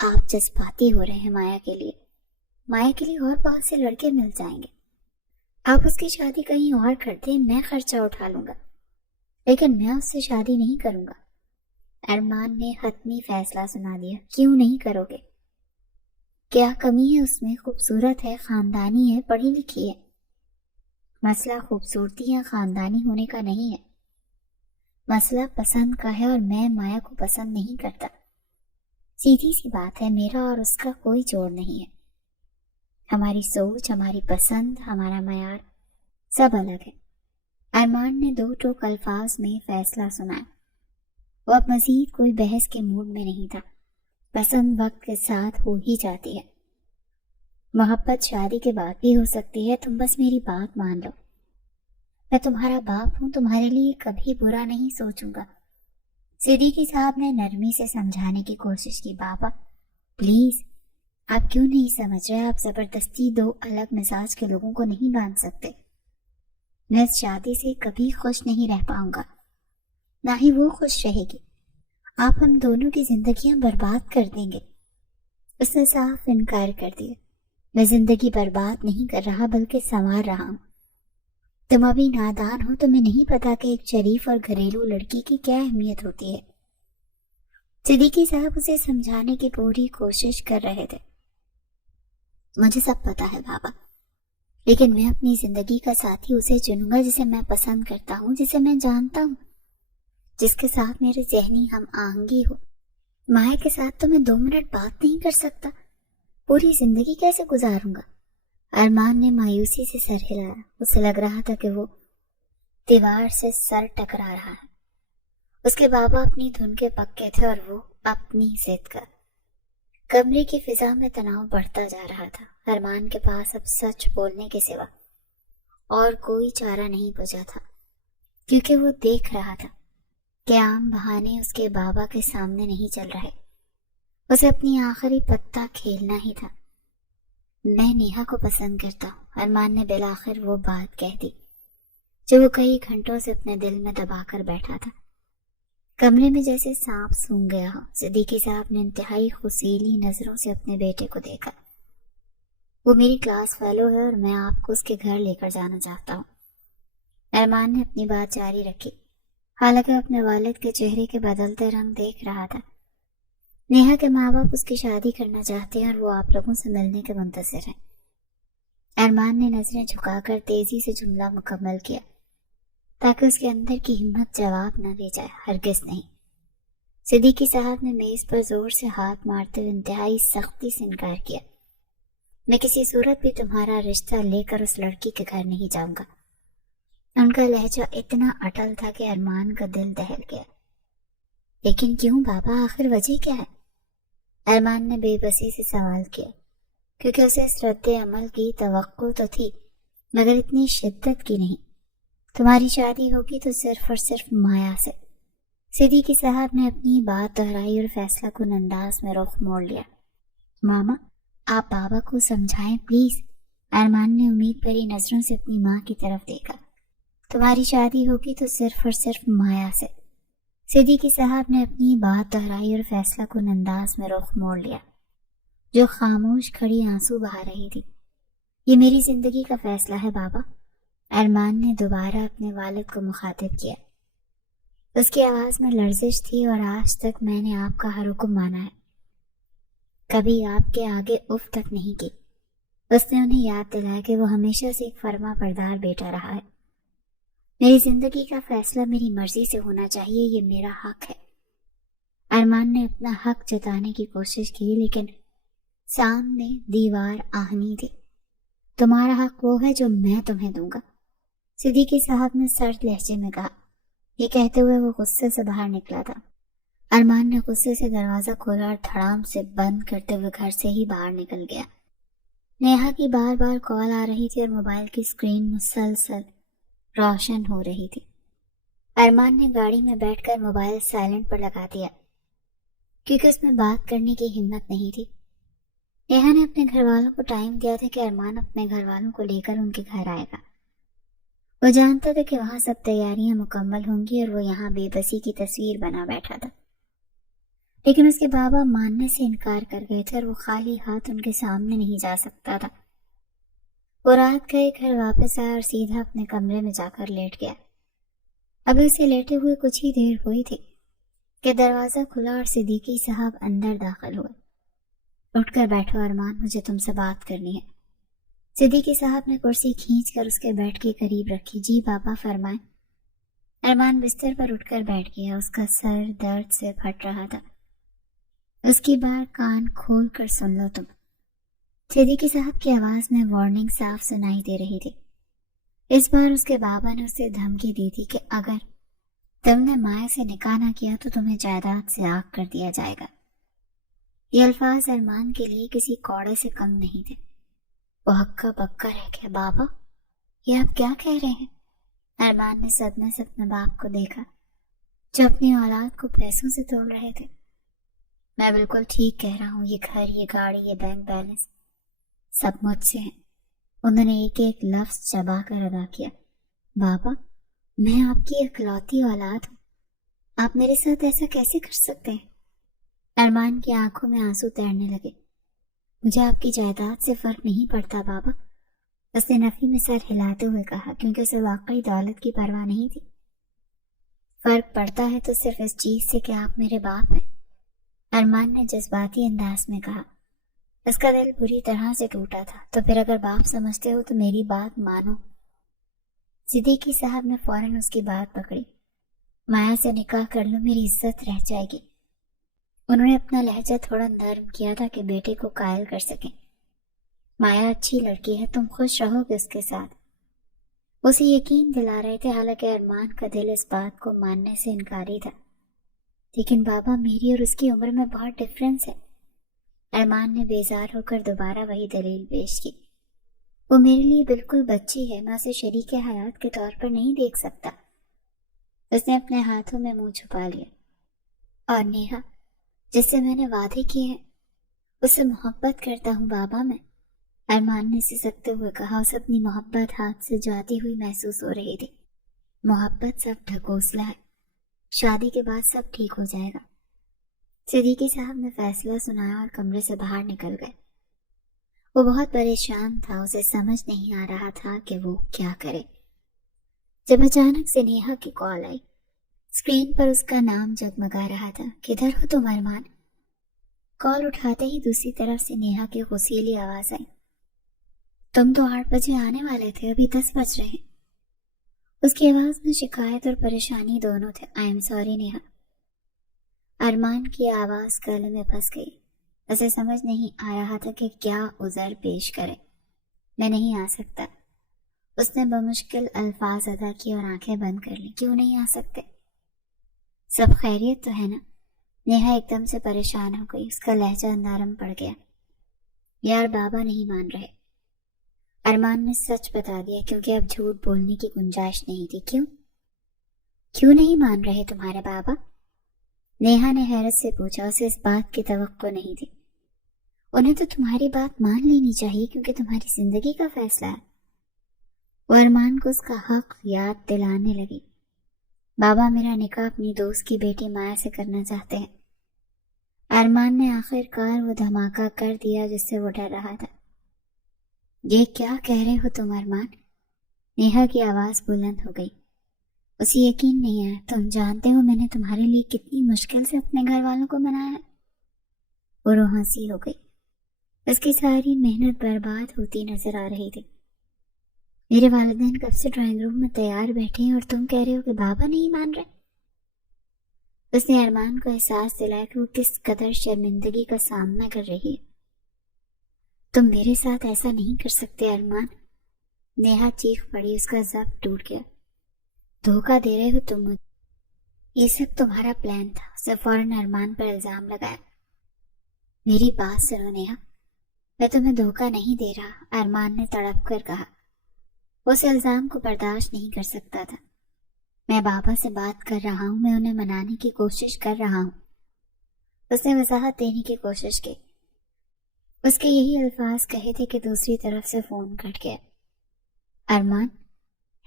آپ جذباتی ہو رہے ہیں مایا کے لیے اور بہت سے لڑکے مل جائیں گے، آپ اس کی شادی کہیں اور کر دیں، میں خرچہ اٹھا لوں گا، لیکن میں اس سے شادی نہیں کروں گا۔ ارمان نے حتمی فیصلہ سنا دیا۔ کیوں نہیں کرو گے؟ کیا کمی ہے اس میں؟ خوبصورت ہے، خاندانی ہے، پڑھی لکھی ہے۔ مسئلہ خوبصورتی یا خاندانی ہونے کا نہیں ہے، مسئلہ پسند کا ہے، اور میں مایا کو پسند نہیں کرتا۔ سیدھی سی بات ہے، میرا اور اس کا کوئی جوڑ نہیں ہے، ہماری سوچ، ہماری پسند، ہمارا معیار سب الگ ہے۔ ارمان نے دو ٹوک الفاظ میں فیصلہ سنایا۔ وہ اب مزید کوئی بحث کے موڈ میں نہیں تھا۔ پسند وقت کے ساتھ ہو ہی جاتی ہے، محبت شادی کے بعد بھی ہو سکتی ہے، تم بس میری بات مان لو۔ میں تمہارا باپ ہوں، تمہارے لیے کبھی برا نہیں سوچوں گا۔ صدیقی صاحب نے نرمی سے سمجھانے کی کوشش کی۔ بابا پلیز، آپ کیوں نہیں سمجھ رہے؟ آپ زبردستی دو الگ مزاج کے لوگوں کو نہیں باندھ سکتے۔ میں اس شادی سے کبھی خوش نہیں رہ پاؤں گا، نہ ہی وہ خوش رہے گی۔ آپ ہم دونوں کی زندگیاں برباد کر دیں گے۔ اس نے صاف انکار کر دیا۔ میں زندگی برباد نہیں کر رہا بلکہ سنوار رہا ہوں۔ تم ابھی نادان ہو، تمہیں نہیں پتا کہ ایک شریف اور گھریلو لڑکی کی کیا اہمیت ہوتی ہے۔ صدیقی صاحب اسے سمجھانے کی پوری کوشش کر رہے تھے۔ مجھے سب پتا ہے بابا، لیکن میں اپنی زندگی کا ساتھی اسے چنوں گا جسے میں پسند کرتا ہوں، جسے میں جانتا ہوں، جس کے ساتھ میرے ذہنی ہم آہنگی ہو۔ مایا کے ساتھ تو میں 2 منٹ بات نہیں کر سکتا، پوری زندگی کیسے گزاروں گا؟ ارمان نے مایوسی سے سر ہلایا۔ اسے لگ رہا تھا کہ وہ دیوار سے سر ٹکرا رہا ہے۔ اس کے بابا اپنی دھن کے پکے تھے اور وہ اپنی ضد کا۔ کمرے کی فضا میں تناؤ بڑھتا جا رہا تھا۔ ارمان کے پاس اب سچ بولنے کے سوا اور کوئی چارہ نہیں بچا تھا، کیونکہ وہ دیکھ رہا تھا کہ عام بہانے اس کے بابا کے سامنے نہیں چل رہے۔ اسے اپنی آخری پتہ کھیلنا ہی تھا۔ میں نیہا کو پسند کرتا ہوں، ارمان نے بالآخر وہ بات کہہ دی جو وہ کئی گھنٹوں سے اپنے دل میں دبا کر بیٹھا تھا۔ کمرے میں جیسے سانپ سونگ گیا ہو۔ صدیقی صاحب نے انتہائی خوشیلی نظروں سے اپنے بیٹے کو دیکھا۔ وہ میری کلاس فیلو ہے اور میں آپ کو اس کے گھر لے کر جانا چاہتا ہوں۔ ارمان نے اپنی بات جاری رکھی، حالانکہ اپنے والد کے چہرے کے بدلتے رنگ دیکھ رہا تھا۔ نیہا کے ماں باپ اس کی شادی کرنا چاہتے ہیں اور وہ آپ لوگوں سے ملنے کے منتظر ہیں۔ ارمان نے نظریں جھکا کر تیزی سے جملہ مکمل کیا تاکہ اس کے اندر کی ہمت جواب نہ دے جائے۔ ہرگز نہیں۔ صدیقی صاحب نے میز پر زور سے ہاتھ مارتے ہوئے انتہائی سختی سے انکار کیا۔ میں کسی صورت بھی تمہارا رشتہ لے کر اس لڑکی کے گھر نہیں جاؤں گا۔ ان کا لہجہ اتنا اٹل تھا کہ ارمان کا دل دہل گیا۔ لیکن کیوں بابا؟ آخر وجہ کیا ہے؟ ارمان نے بے بسی سے سوال کیا، کیونکہ اسے اس رد عمل کی توقع تو تھی مگر اتنی شدت کی نہیں۔ تمہاری شادی ہوگی تو صرف اور صرف مایا سے۔ صدیقی صاحب نے اپنی بات دہرائی اور فیصلہ کن انداز میں رخ موڑ لیا۔ ماما، آپ بابا کو سمجھائیں پلیز۔ ارمان نے امید بھری نظروں سے اپنی ماں کی طرف دیکھا۔ تمہاری شادی ہوگی تو صرف اور صرف مایا سے۔ صدیقی صاحب نے اپنی بات دہرائی اور فیصلہ کن انداز میں رخ موڑ لیا، جو خاموش کھڑی آنسو بہا رہی تھی۔ یہ میری زندگی کا فیصلہ ہے بابا۔ ارمان نے دوبارہ اپنے والد کو مخاطب کیا۔ اس کی آواز میں لرزش تھی، اور آج تک میں نے آپ کا ہر حکم مانا ہے، کبھی آپ کے آگے اف تک نہیں کی۔ اس نے انہیں یاد دلایا کہ وہ ہمیشہ سے ایک فرما بردار بیٹا رہا ہے۔ میری زندگی کا فیصلہ میری مرضی سے ہونا چاہیے، یہ میرا حق ہے۔ ارمان نے اپنا حق جتانے کی کوشش کی، لیکن سامنے دیوار آہنی تھی۔ تمہارا حق وہ ہے جو میں تمہیں دوں گا، صدیقی صاحب نے سرد لہجے میں کہا۔ یہ کہتے ہوئے وہ غصے سے باہر نکلا تھا۔ ارمان نے غصے سے دروازہ کھولا اور دھڑام سے بند کرتے ہوئے گھر سے ہی باہر نکل گیا۔ نیہا کی بار بار کال آ رہی تھی اور موبائل کی اسکرین مسلسل روشن ہو رہی تھی۔ ارمان نے گاڑی میں بیٹھ کر موبائل سائلنٹ پر لگا دیا کیونکہ اس میں بات کرنے کی ہمت نہیں تھی۔ نیہا نے اپنے گھر والوں کو ٹائم دیا تھا کہ ارمان اپنے گھر والوں کو لے کر ان کے گھر آئے گا۔ وہ جانتا تھا کہ وہاں سب تیاریاں مکمل ہوں گی اور وہ یہاں بے بسی کی تصویر بنا بیٹھا تھا، لیکن اس کے بابا ماننے سے انکار کر گئے تھے اور وہ خالی ہاتھ ان کے سامنے نہیں جا سکتا تھا۔ وہ رات گئے گھر واپس آیا اور سیدھا اپنے کمرے میں جا کر لیٹ گیا۔ ابھی اسے لیٹے ہوئے کچھ ہی دیر ہوئی تھی کہ دروازہ کھلا اور صدیقی صاحب اندر داخل ہوئے۔ اٹھ کر بیٹھو ارمان، مجھے تم سے بات کرنی ہے۔ صدیقی صاحب نے کرسی کھینچ کر اس کے بیٹھ کے قریب رکھی۔ جی بابا فرمائیں۔ ارمان بستر پر اٹھ کر بیٹھ گیا، اس کا سر درد سے پھٹ رہا تھا۔ اس کی بات کان کھول کر سن لو تم۔ صدیقی صاحب کی آواز میں وارننگ صاف سنائی دے رہی تھی۔ اس بار اس کے بابا نے اسے دھمکی دی تھی کہ اگر تم نے مائع سے نکاح نہ کیا تو تمہیں جائیداد سے آگ کر دیا جائے گا۔ یہ الفاظ ارمان کے لیے کسی کوڑے سے کم نہیں تھے۔ وہ ہکا بکا رہ گیا۔ بابا یہ آپ کیا کہہ رہے ہیں؟ ارمان نے صدمے سے اپنے باپ کو دیکھا جو اپنی اولاد کو پیسوں سے تول رہے تھے۔ میں بالکل ٹھیک کہہ رہا ہوں، یہ گھر، یہ گاڑی، یہ بینک بیلنس سب مجھ سے ہیں۔ انہوں نے ایک ایک لفظ چبا کر ادا کیا۔ بابا میں آپ کی اکلوتی اولاد ہوں، آپ میرے ساتھ ایسا کیسے کر سکتے ہیں؟ ارمان کی آنکھوں میں آنسو تیرنے لگے۔ مجھے آپ کی جائیداد سے فرق نہیں پڑتا بابا، اس نے نفی میں سر ہلاتے ہوئے کہا، کیونکہ اسے واقعی دولت کی پرواہ نہیں تھی۔ فرق پڑتا ہے تو صرف اس چیز سے کہ آپ میرے باپ ہیں، ارمان نے جذباتی انداز میں کہا۔ اس کا دل بری طرح سے ٹوٹا تھا۔ تو پھر اگر باپ سمجھتے ہو تو میری بات مانو۔ صدیقی صاحب نے فوراً اس کی بات پکڑی۔ مایا سے نکاح کر لو، میری عزت رہ جائے گی۔ انہوں نے اپنا لہجہ تھوڑا نرم کیا تھا کہ بیٹے کو قائل کر سکیں۔ مایا اچھی لڑکی ہے، تم خوش رہو گے اس کے ساتھ۔ اسے یقین دلا رہے تھے، حالانکہ ارمان کا دل اس بات کو ماننے سے انکاری تھا۔ لیکن بابا میری اور اس کی عمر میں بہت ڈفرینس ہے۔ ارمان نے بیزار ہو کر دوبارہ وہی دلیل پیش کی۔ وہ میرے لیے بالکل بچی ہے، میں اسے شریک حیات کے طور پر نہیں دیکھ سکتا۔ اس نے اپنے ہاتھوں میں منہ چھپا لیا۔ اور نیہا جس سے میں نے وعدے کیے ہیں اس سے محبت کرتا ہوں بابا میں، ارمان نے سسکتے ہوئے کہا۔ اسے اپنی محبت ہاتھ سے جاتی ہوئی محسوس ہو رہی تھی۔ محبت سب ڈھکوسلا ہے، شادی کے بعد سب ٹھیک ہو جائے گا۔ صدیقی صاحب نے فیصلہ سنایا اور کمرے سے باہر نکل گئے۔ وہ بہت پریشان تھا، اسے سمجھ نہیں آ رہا تھا کہ وہ کیا کرے۔ جب اچانک سے نیہا کی کال آئی، اسکرین پر اس کا نام جگمگا رہا تھا۔ کدھر ہو تم ارمان؟ کال اٹھاتے ہی دوسری طرف سے نیہا کی غصیلی آواز آئی۔ تم تو 8 بجے آنے والے تھے، ابھی 10 بج رہے ہیں۔ اس کی آواز میں شکایت اور پریشانی دونوں تھے۔ I am sorry Neha. Arman کی آواز گلے میں پھنس گئی۔ اسے سمجھ نہیں آ رہا تھا کہ کیا عذر پیش کرے۔ میں نہیں آ سکتا، اس نے بمشکل الفاظ ادا کیے اور آنکھیں بند کر لی۔ کیوں نہیں آ سکتے؟ سب خیریت تو ہے نا؟ نیہا ایک دم سے پریشان ہو گئی، اس کا لہجہ نرم پڑ گیا۔ یار بابا نہیں مان رہے۔ ارمان نے سچ بتا دیا کیونکہ اب جھوٹ بولنے کی گنجائش نہیں تھی۔ کیوں نہیں مان رہے تمہارے بابا؟ نیہا نے حیرت سے پوچھا، اسے اس بات کی توقع نہیں تھی۔ انہیں تو تمہاری بات مان لینی چاہیے کیونکہ تمہاری زندگی کا فیصلہ ہے۔ وہ ارمان کو اس کا حق یاد دلانے لگی۔ بابا میرا نکاح اپنی دوست کی بیٹی مایا سے کرنا چاہتے ہیں۔ ارمان نے آخر کار وہ دھماکہ کر دیا جس سے وہ ڈر رہا تھا۔ یہ کیا کہہ رہے ہو تم ارمان؟ نیہا کی آواز بلند ہو گئی۔ اسے یقین نہیں آیا۔ تم جانتے ہو میں نے تمہارے لیے کتنی مشکل سے اپنے گھر والوں کو منایا ہے۔ وہ روحانسی ہو گئی۔ اس کی ساری محنت برباد ہوتی نظر آ رہی تھی۔ میرے والدین کب سے ڈرائنگ روم میں تیار بیٹھے ہیں اور تم کہہ رہے ہو کہ بابا نہیں مان رہے۔ اس نے ارمان کو احساس دلایا کہ وہ کس قدر شرمندگی کا سامنا کر رہی ہے۔ تم میرے ساتھ ایسا نہیں کر سکتے ارمان۔ نیہا چیخ پڑی، اس کا ضبط ٹوٹ گیا۔ دھوکہ دے رہے ہو تم مجھے، یہ سب تمہارا پلان تھا۔ اسے فوراً ارمان پر الزام لگایا۔ میری بات سنو نیہا، میں تمہیں دھوکہ نہیں دے رہا، ارمان نے تڑپ کر کہا۔ وہ اس الزام کو برداشت نہیں کر سکتا تھا۔ میں بابا سے بات کر رہا ہوں، میں انہیں منانے کی کوشش کر رہا ہوں۔ اس نے وضاحت دینے کی کوشش کی۔ اس کے یہی الفاظ کہے تھے کہ دوسری طرف سے فون کٹ گیا۔ ارمان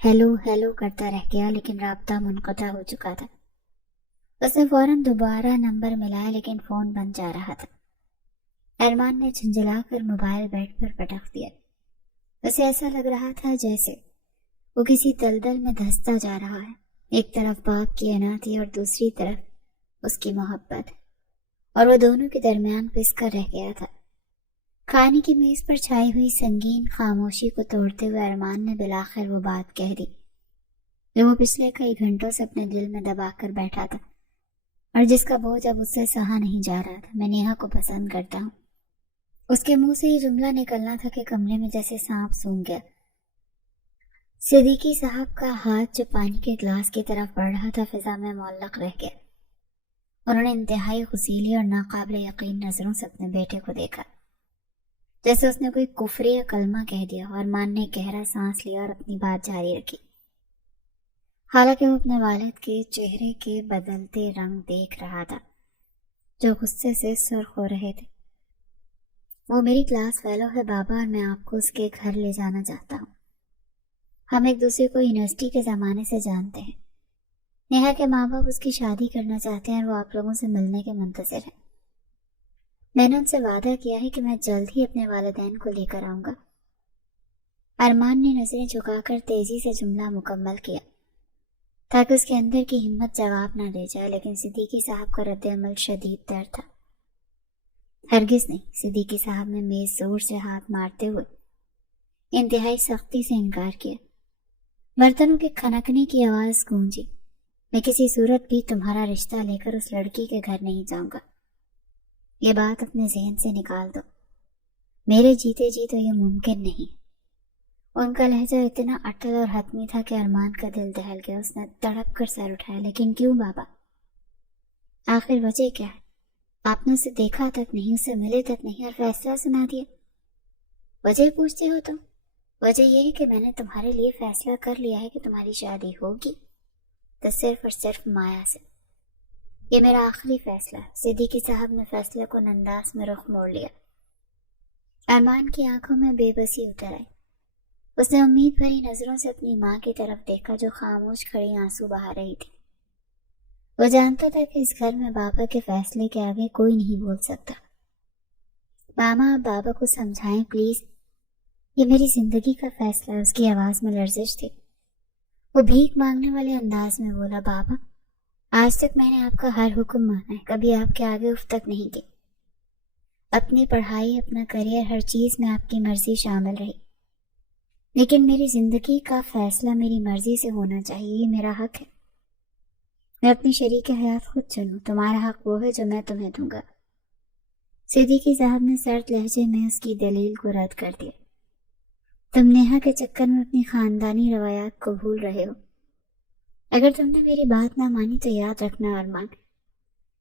ہیلو ہیلو کرتا رہ گیا، لیکن رابطہ منقطع ہو چکا تھا۔ اس نے فوراً دوبارہ نمبر ملایا، لیکن فون بند جا رہا تھا۔ ارمان نے جھنجھلا کر موبائل بیڈ پر پٹک دیا۔ اسے ایسا لگ رہا تھا جیسے وہ کسی دلدل میں دھنستا جا رہا ہے۔ ایک طرف باپ کی انا تھی اور دوسری طرف اس کی محبت، اور وہ دونوں کے درمیان پس کر رہ گیا تھا۔ کھانے کی میز پر چھائی ہوئی سنگین خاموشی کو توڑتے ہوئے ارمان نے بالآخر وہ بات کہہ دی جو وہ پچھلے کئی گھنٹوں سے اپنے دل میں دبا کر بیٹھا تھا، اور جس کا بوجھ اب اس سے سہا نہیں جا رہا تھا۔ میں نیہا کو پسند کرتا ہوں۔ اس کے منہ سے یہ جملہ نکلنا تھا کہ کمرے میں جیسے سانپ سونگ گیا۔ صدیقی صاحب کا ہاتھ جو پانی کے گلاس کی طرف بڑھ رہا تھا فضا میں معلق رہ گیا۔ انہوں نے انتہائی غسیلی اور ناقابل یقین نظروں سے اپنے بیٹے کو دیکھا، جیسے اس نے کوئی کفر یا کلمہ کہہ دیا۔ اور مان نے گہرا سانس لیا اور اپنی بات جاری رکھی، حالانکہ وہ اپنے والد کے چہرے کے بدلتے رنگ دیکھ رہا تھا جو غصے سے سرخ ہو رہے تھے۔ وہ میری کلاس فیلو ہے بابا، اور میں آپ کو اس کے گھر لے جانا چاہتا ہوں۔ ہم ایک دوسرے کو یونیورسٹی کے زمانے سے جانتے ہیں۔ نیہا کے ماں باپ اس کی شادی کرنا چاہتے ہیں اور وہ آپ لوگوں سے ملنے کے منتظر ہیں۔ میں نے ان سے وعدہ کیا ہے کہ میں جلد ہی اپنے والدین کو لے کر آؤں گا۔ ارمان نے نظریں جھکا کر تیزی سے جملہ مکمل کیا تاکہ اس کے اندر کی ہمت جواب نہ دے جائے، لیکن صدیقی صاحب کا رد عمل شدید تر تھا۔ ہرگز نہیں، صدیقی صاحب نے میز زور سے ہاتھ مارتے ہوئے انتہائی سختی سے انکار کیا۔ برتنوں کے کھنکنے کی آواز گونجی۔ میں کسی صورت بھی تمہارا رشتہ لے کر اس لڑکی کے گھر نہیں جاؤں گا، یہ بات اپنے ذہن سے نکال دو۔ میرے جیتے جی تو یہ ممکن نہیں۔ ان کا لہجہ اتنا اٹل اور حتمی تھا کہ ارمان کا دل دہل گیا۔ اس نے تڑپ کر سر اٹھایا۔ لیکن کیوں بابا؟ آخر وجہ کیا ہے؟ آپ نے اسے دیکھا تک نہیں، اسے ملے تک نہیں، اور فیصلہ سنا دیا۔ وجہ پوچھتے ہو تم؟ وجہ یہ ہے کہ میں نے تمہارے لیے فیصلہ کر لیا ہے کہ تمہاری شادی ہوگی، تو صرف اور صرف مایا سے۔ یہ میرا آخری فیصلہ ہے۔ صدیقی صاحب نے فیصلے کو انداز میں رخ موڑ لیا۔ ارمان کی آنکھوں میں بے بسی اتر آئی۔ اس نے امید بھری نظروں سے اپنی ماں کی طرف دیکھا جو خاموش کھڑی آنسو بہا رہی تھی۔ وہ جانتا تھا کہ اس گھر میں بابا کے فیصلے کے آگے کوئی نہیں بول سکتا۔ ماما آپ بابا کو سمجھائیں پلیز، یہ میری زندگی کا فیصلہ ہے۔ اس کی آواز میں لرزش تھی۔ وہ بھیک مانگنے والے انداز میں بولا، بابا آج تک میں نے آپ کا ہر حکم مانا ہے، کبھی آپ کے آگے اف تک نہیں کی۔ اپنی پڑھائی، اپنا کریئر، ہر چیز میں آپ کی مرضی شامل رہی، لیکن میری زندگی کا فیصلہ میری مرضی سے ہونا چاہیے، یہ میرا حق ہے۔ میں اپنی شریک حیات خود چنوں، تمہارا حق وہ ہے جو میں تمہیں دوں گا۔ صدیقی صاحب نے سرد لہجے میں اس کی دلیل کو رد کر دیا۔ تم نیہا کے چکر میں اپنی خاندانی روایات کو بھول رہے ہو۔ اگر تم نے میری بات نہ مانی تو یاد رکھنا ارمان۔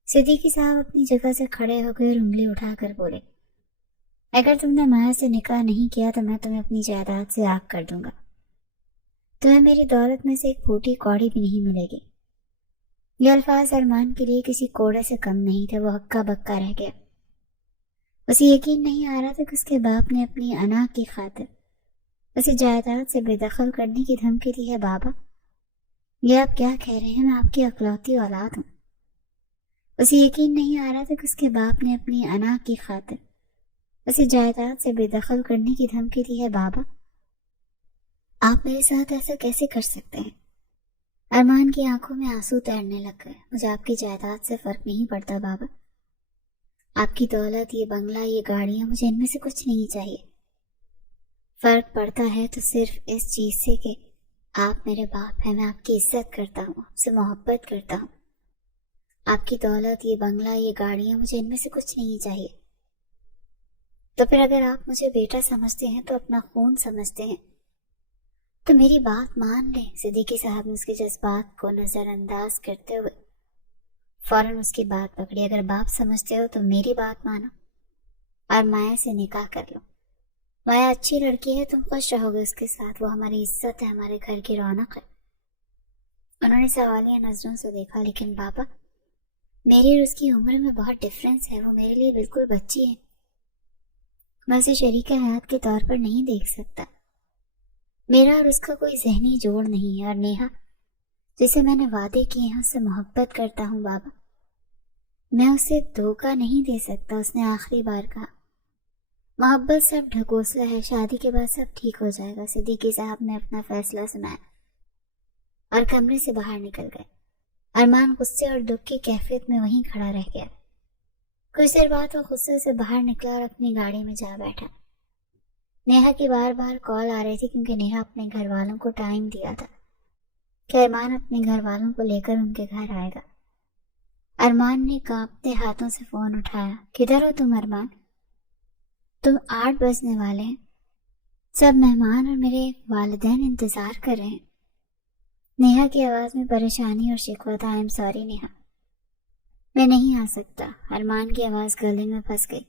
صدیقی صاحب اپنی جگہ سے کھڑے ہو گئے اور انگلی اٹھا کر بولے، اگر تم نے مایا سے نکاح نہیں کیا تو میں تمہیں اپنی جائیداد سے آگ کر دوں گا۔ تمہیں میری دولت میں سے ایک پھوٹی کوڑی بھی نہیں ملے گی۔ یہ الفاظ ارمان کے لیے کسی کوڑے سے کم نہیں تھے۔ وہ ہکا بکا رہ گیا۔ اسے یقین نہیں آ رہا تھا کہ اس کے باپ نے اپنی انا کی خاطر اسے جائیداد سے بے دخل کرنے کی دھمکی دی ہے۔ بابا یہ آپ کیا کہہ رہے ہیں؟ میں آپ کی اکلوتی اولاد ہوں۔ اسے یقین نہیں آ رہا تھا کہ اس کے باپ نے اپنی انا کی خاطر اسے جائیداد سے بے دخل کرنے کی دھمکی دی ہے۔ بابا آپ میرے ساتھ ایسا کیسے کر سکتے ہیں؟ ارمان کی آنکھوں میں آنسو تیرنے لگ گئے۔ مجھے آپ کی جائیداد سے فرق نہیں پڑتا بابا، آپ کی دولت، یہ بنگلہ، یہ گاڑیاں، مجھے ان میں سے کچھ نہیں چاہیے۔ فرق پڑتا ہے تو صرف اس چیز سے کہ آپ میرے باپ ہیں، میں آپ کی عزت کرتا ہوں، آپ سے محبت کرتا ہوں۔ آپ کی دولت، یہ بنگلہ، یہ گاڑیاں، مجھے ان میں سے کچھ نہیں چاہیے۔ تو پھر اگر آپ مجھے بیٹا سمجھتے ہیں تو اپنا خون سمجھتے ہیں تو میری بات مان لیں۔ صدیقی صاحب نے اس کے جذبات کو نظر انداز کرتے ہوئے فوراً اس کی بات پکڑی۔ اگر باپ سمجھتے ہو تو میری بات مانو اور مایا سے نکاح کر لو۔ مایا اچھی لڑکی ہے، تم خوش رہو گے اس کے ساتھ، وہ ہماری عزت ہے، ہمارے گھر کی رونق ہے۔ انہوں نے سوالیہ نظروں سے دیکھا. لیکن بابا، میری اور اس کی عمر میں بہت ڈفرینس ہے. وہ میرے لیے بالکل بچی ہے. میں اسے شریک حیات کے طور پر نہیں دیکھ سکتا. میرا اور اس کا کوئی ذہنی جوڑ نہیں ہے. اور نیہا جسے میں نے وعدے کیے ہیں اس سے محبت کرتا ہوں بابا. میں اسے دھوکہ نہیں دے سکتا. اس نے آخری بار کہا. محبت سب ڈھکوسلا ہے. شادی کے بعد سب ٹھیک ہو جائے گا. صدیقی صاحب نے اپنا فیصلہ سنایا اور کمرے سے باہر نکل گئے. ارمان غصے اور دکھ کی کیفیت میں وہیں کھڑا رہ گیا. کچھ دیر بعد وہ غصے سے باہر نکلا اور اپنی گاڑی میں جا بیٹھا. نیہا کی بار بار کال آ رہی تھی کیونکہ نیہا اپنے گھر والوں کو ٹائم دیا تھا کہ ارمان اپنے گھر والوں کو لے کر ان کے گھر آئے گا. ارمان نے کانپتے ہاتھوں سے فون اٹھایا. کدھر ہو تم ارمان؟ تم 8 بجنے والے ہیں. سب مہمان اور میرے والدین انتظار کر رہے ہیں. نیہا کی آواز میں پریشانی اور شکوہ تھا. I'm sorry نیہا، میں نہیں آ سکتا. ارمان کی آواز گلے میں پھنس گئی.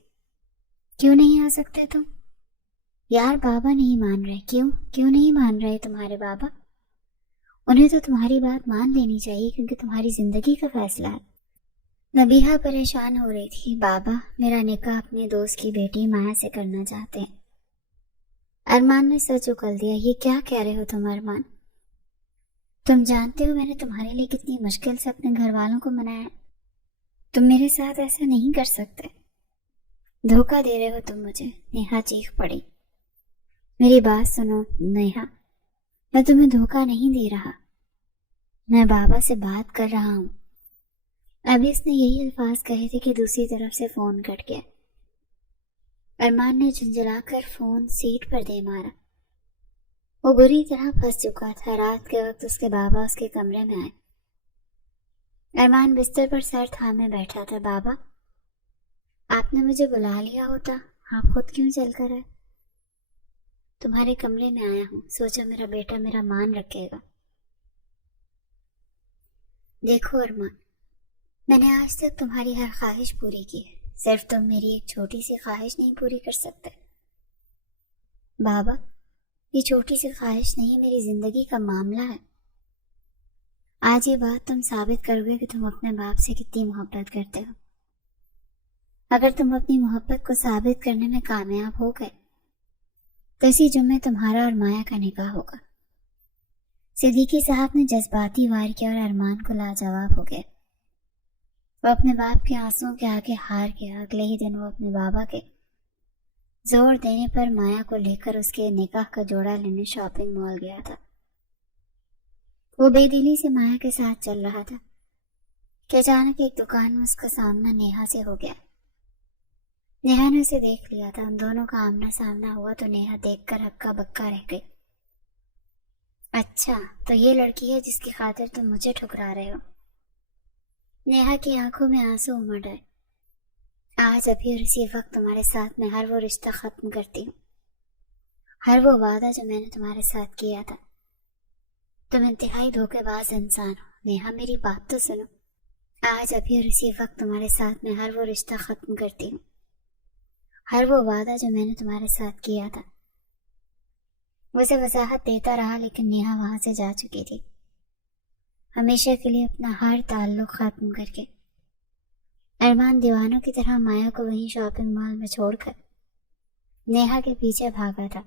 کیوں نہیں آ سکتے تم؟ یار بابا نہیں مان رہے. کیوں نہیں مان رہے تمہارے بابا؟ انہیں تو تمہاری بات مان لینی چاہیے کیونکہ تمہاری زندگی کا فیصلہ ہے. نبیہہ پریشان ہو رہی تھی. بابا، میرا نکاح اپنے دوست کی بیٹی مایا سے کرنا چاہتے ہیں. ارمان نے سر اکھل دیا. یہ کیا کہہ رہے ہو تم ارمان؟ تم جانتے ہو میں نے تمہارے لیے کتنی مشکل سے اپنے گھر والوں کو منایا. تم میرے ساتھ ایسا نہیں کر سکتے. دھوکہ دے رہے ہو تم مجھے. نیہا چیخ پڑی. میری بات سنو نیہا، میں تمہیں دھوکہ نہیں دے رہا. میں بابا سے بات کر رہا ہوں. ابھی اس نے یہی الفاظ کہے تھے کہ دوسری طرف سے فون کٹ گیا. ارمان نے جھنجھلا کر فون سیٹ پر دے مارا. وہ بری طرح پھنس چکا تھا. رات کے وقت اس کے بابا اس کے کمرے میں آئے. ارمان بستر پر سر تھامے بیٹھا تھا. بابا، آپ نے مجھے بلا لیا ہوتا. آپ خود کیوں چل کر آئے؟ تمہارے کمرے میں آیا ہوں. سوچا میرا بیٹا میرا مان رکھے گا. دیکھو ارمان، میں نے آج تک تمہاری ہر خواہش پوری کی ہے. صرف تم میری ایک چھوٹی سی خواہش نہیں پوری کر سکتے. بابا، یہ چھوٹی سی خواہش نہیں، میری زندگی کا معاملہ ہے. آج یہ بات تم ثابت کرو گے کہ تم اپنے باپ سے کتنی محبت کرتے ہو. اگر تم اپنی محبت کو ثابت کرنے میں کامیاب ہو گئے تو اسی جمعے تمہارا اور مایا کا نکاح ہوگا. صدیقی صاحب نے جذباتی وار کیا اور ارمان کو لاجواب ہو گیا. وہ اپنے باپ کے آنسوؤں کے آگے ہار گیا. اگلے ہی دن وہ اپنے بابا کے زور دینے پر مایا کو لے کر اس کے نکاح کا جوڑا لینے شاپنگ مال گیا تھا. وہ بے دلی سے مایا کے ساتھ چل رہا تھا کہ اچانک ایک دکان میں اس کا سامنا نیہا سے ہو گیا. نیہا نے اسے دیکھ لیا تھا. ان دونوں کا آمنا سامنا ہوا تو نیہا دیکھ کر ہکا بکا رہ گئی. اچھا، تو یہ لڑکی ہے جس کی خاطر تم مجھے ٹھکرا رہے ہو. نیہا کی آنکھوں میں آنسو امڑ آئے. آج ابھی اور اسی وقت تمہارے ساتھ میں ہر وہ رشتہ ختم کرتی ہوں، ہر وہ وعدہ جو میں نے تمہارے ساتھ کیا تھا. تم انتہائی دھوکے باز انسان ہو. نیہا میری بات تو سنو. آج ابھی اور اسی وقت تمہارے ساتھ میں ہر وہ رشتہ ختم کرتی ہوں، ہر وہ وعدہ جو میں نے تمہارے ساتھ کیا تھا. اسے وضاحت دیتا رہا لیکن نیہا وہاں سے جا چکی تھی، ہمیشہ کے لیے اپنا ہر تعلق ختم کر کے. ارمان دیوانوں کی طرح مایا کو وہیں شاپنگ مال میں چھوڑ کر نیہا کے پیچھے بھاگا تھا.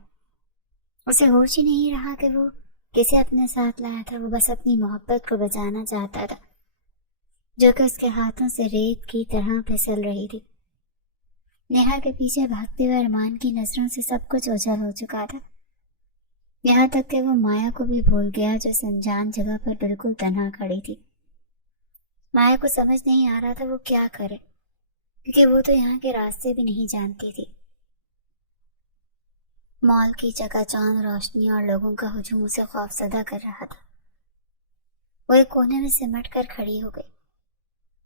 اسے ہوش ہی نہیں رہا کہ وہ کسے اپنے ساتھ لایا تھا. وہ بس اپنی محبت کو بچانا چاہتا تھا جو کہ اس کے ہاتھوں سے ریت کی طرح پھسل رہی تھی. نیہا کے پیچھے بھاگتے ہوئے ارمان کی نظروں سے سب کچھ اوجھل ہو چکا تھا، یہاں تک کہ وہ مایا کو بھی بھول گیا جو سنجان جگہ پر بالکل تنہا کھڑی تھی. مایا کو سمجھ نہیں آ رہا تھا وہ کیا کرے کیونکہ وہ تو یہاں کے راستے بھی نہیں جانتی تھی. مال کی چکا چاند روشنی اور لوگوں کا ہجوم اسے خوفزدہ کر رہا تھا. وہ ایک کونے میں سمٹ کر کھڑی ہو گئی.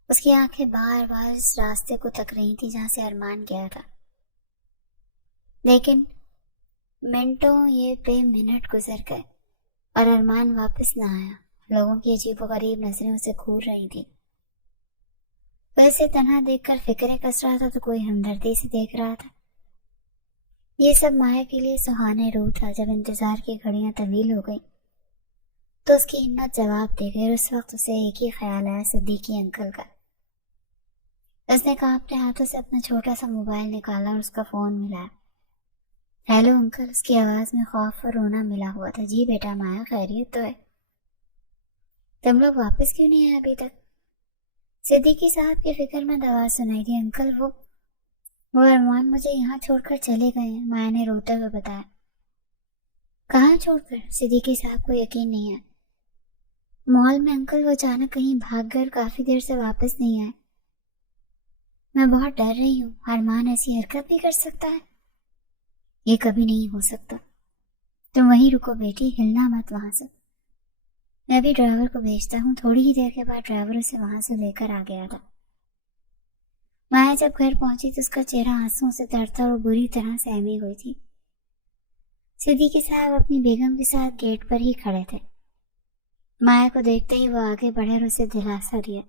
اس کی آنکھیں بار بار اس راستے کو تک رہی تھی جہاں سے ارمان گیا تھا. لیکن منٹوں یہ بے منٹ گزر گئے اور ارمان واپس نہ آیا. لوگوں کی عجیب و غریب نظریں اسے گھور رہی تھی. ویسے تنہا دیکھ کر فکریں کس رہا تھا تو کوئی ہمدردی سے دیکھ رہا تھا. یہ سب مایا کے لیے سہانے روح تھا. جب انتظار کی گھڑیاں طویل ہو گئی تو اس کی ہمت جواب دے گئی اور اس وقت اسے ایک ہی خیال آیا، صدیقی انکل کا۔ اس نے کانپتے ہاتھوں سے اپنا چھوٹا سا موبائل نکالا اور اس کا فون ملایا۔ ہیلو انکل، اس کی آواز میں خوف اور رونا ملا ہوا تھا۔ جی بیٹا مایا، خیریت تو ہے؟ تم لوگ واپس کیوں نہیں آئے ابھی تک؟ صدیقی صاحب کی فکر مند آواز سنائی دی۔ انکل وہ ارمان مجھے یہاں چھوڑ کر چلے گئے ہیں، مایا نے روتے ہوئے بتایا۔ کہاں چھوڑ کر؟ صدیقی صاحب کو یقین نہیں آیا۔ مال میں انکل، وہ اچانک کہیں بھاگ گئے اور کافی دیر سے واپس نہیں آئے۔ میں بہت ڈر رہی ہوں، ارمان ایسی حرکت بھی کر سکتا ہے؟ یہ کبھی نہیں ہو سکتا۔ تم وہیں رکو بیٹی، ہلنا مت وہاں سے۔ میں بھی ڈرائیور کو بھیجتا ہوں۔ تھوڑی ہی دیر کے بعد ڈرائیور اسے وہاں سے لے کر آ گیا تھا۔ مایا جب گھر پہنچی تو اس کا چہرہ آنسوں سے تر تھا اور بری طرح سہمی ہوئی تھی۔ صدیقی صاحب اپنی بیگم کے ساتھ گیٹ پر ہی کھڑے تھے۔ مایا کو دیکھتے ہی وہ آگے بڑھے اور اسے دلاسا دیا،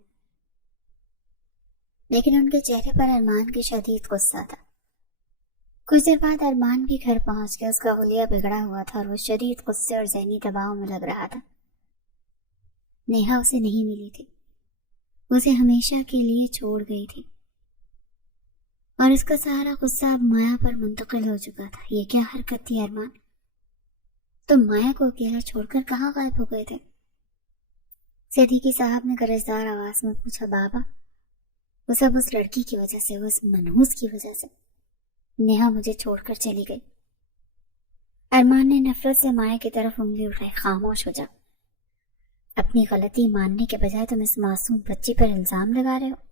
لیکن ان کے چہرے پر ارمان کی شدید غصہ تھا۔ کچھ دیر بعد ارمان بھی گھر پہنچ گیا۔ اس کا حلیہ بگڑا ہوا تھا اور وہ شدید غصے اور ذہنی دباؤ میں لگ رہا تھا۔ نیہا اسے نہیں ملی تھی، اسے ہمیشہ کے لیے چھوڑ گئی تھی، اور اس کا سارا غصہ اب مایا پر منتقل ہو چکا تھا۔ یہ کیا حرکت تھی ارمان؟ تم مایا کو اکیلا چھوڑ کر کہاں غائب ہو گئے تھے؟ صدیقی صاحب نے گرجدار آواز میں پوچھا۔ بابا، وہ سب اس لڑکی کی وجہ سے، وہ اس منحوس کی وجہ سے۔ نیہا مجھے چھوڑ کر چلی گئی۔ ارمان نے نفرت سے مایا کی طرف انگلی اٹھائی۔ خاموش ہو جا، اپنی غلطی ماننے کے بجائے تم اس معصوم بچی پر الزام لگا رہے ہو۔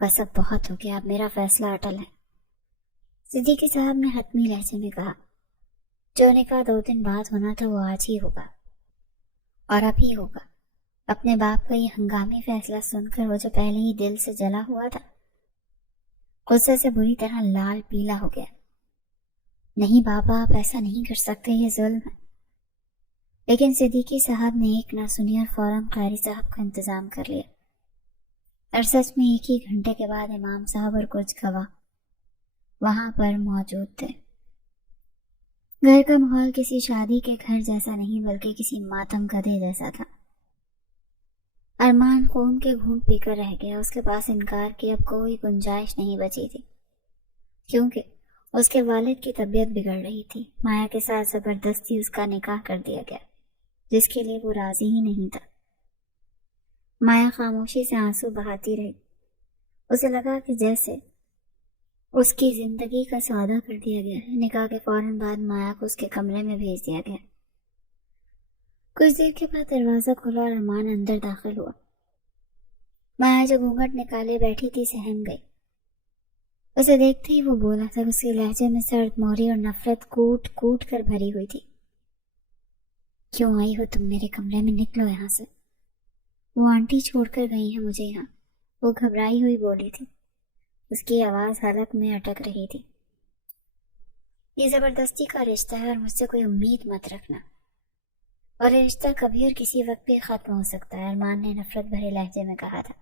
بس اب بہت ہو گیا، اب میرا فیصلہ اٹل ہے، صدیقی صاحب نے حتمی لہجے میں کہا۔ جو نکاح 2 دن بعد ہونا تھا وہ آج ہی ہوگا، اور اب ہی ہوگا۔ اپنے باپ کا یہ ہنگامی فیصلہ سن کر وہ جو پہلے ہی دل سے جلا ہوا تھا، غصے سے بری طرح لال پیلا ہو گیا۔ نہیں بابا، آپ ایسا نہیں کر سکتے، یہ ظلم ہے۔ لیکن صدیقی صاحب نے ایک نہ سنی اور فوراً قاری صاحب کا انتظام کر لیا۔ اور سچ میں 1 ہی گھنٹے کے بعد امام صاحب اور کچھ گواہ وہاں پر موجود تھے۔ گھر کا ماحول کسی شادی کے گھر جیسا نہیں بلکہ کسی ماتم گدھے جیسا تھا۔ ارمان خون کے گھونٹ پی کر رہ گیا۔ اس کے پاس انکار کی اب کوئی گنجائش نہیں بچی تھی، کیونکہ اس کے والد کی طبیعت بگڑ رہی تھی۔ مایا کے ساتھ زبردستی اس کا نکاح کر دیا گیا، جس کے لیے وہ راضی ہی نہیں تھا۔ مایا خاموشی سے آنسو بہاتی رہی۔ اسے لگا کہ جیسے اس کی زندگی کا سودا کر دیا گیا ہے۔ نکاح کے فوراً بعد مایا کو اس کے کمرے میں بھیج دیا گیا۔ کچھ دیر کے بعد دروازہ کھلا اور ارمان اندر داخل ہوا۔ مایا جو گھونگھٹ نکالے بیٹھی تھی سہم گئی۔ اسے دیکھتے ہی وہ بولا تھا، اس کے لہجے میں سرد موری اور نفرت کوٹ کوٹ کر بھری ہوئی تھی۔ کیوں آئی ہو تم میرے کمرے میں؟ نکلو یہاں سے۔ وہ آنٹی چھوڑ کر گئی ہیں مجھے یہاں، وہ گھبرائی ہوئی بولی تھی۔ اس کی آواز حلق میں اٹک رہی تھی۔ یہ زبردستی کا رشتہ ہے اور مجھ سے کوئی امید مت رکھنا، اور یہ رشتہ کبھی اور کسی وقت بھی ختم ہو سکتا ہے، ارمان نے نفرت بھرے لہجے میں کہا تھا۔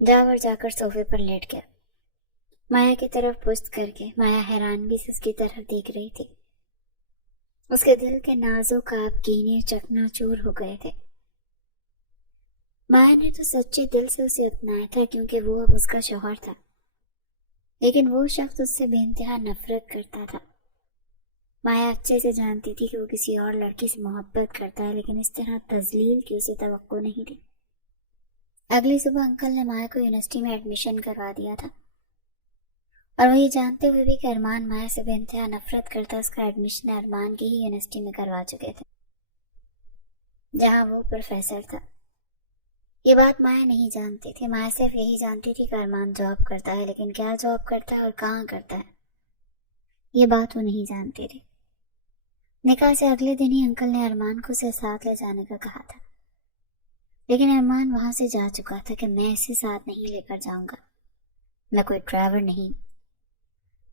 جاور جا کر صوفے پر لیٹ گیا، مایا کی طرف پشت کر کے۔ مایا حیرانگی سے اس کی طرف دیکھ رہی تھی۔ اس کے دل کے نازک آپ کینے چکنا چور ہو گئے تھے۔ مایا نے تو سچے دل سے اسے اپنایا تھا کیونکہ وہ اب اس کا شوہر تھا، لیکن وہ شخص اس سے بے انتہا نفرت کرتا تھا۔ مایا اچھے سے جانتی تھی کہ وہ کسی اور لڑکی سے محبت کرتا ہے، لیکن اس طرح تذلیل کی اسے توقع نہیں تھی۔ اگلی صبح انکل نے مایا کو یونیورسٹی میں ایڈمیشن کروا دیا تھا، اور وہ یہ جانتے ہوئے بھی کہ ارمان مایا سے بے انتہا نفرت کرتا، اس کا ایڈمیشن ارمان کی ہی یونیورسٹی میں کروا چکے تھے جہاں وہ پروفیسر تھا۔ یہ بات مایا نہیں جانتی تھی۔ مایا صرف یہی جانتی تھی کہ ارمان جاب کرتا ہے، لیکن کیا جاب کرتا ہے اور کہاں کرتا ہے یہ بات وہ نہیں جانتی تھی۔ نکاح سے اگلے دن ہی انکل نے ارمان کو اسے ساتھ لے جانے کا کہا تھا، لیکن ارمان وہاں سے جا چکا تھا کہ میں اسے ساتھ نہیں لے کر جاؤں گا، میں کوئی ڈرائیور نہیں۔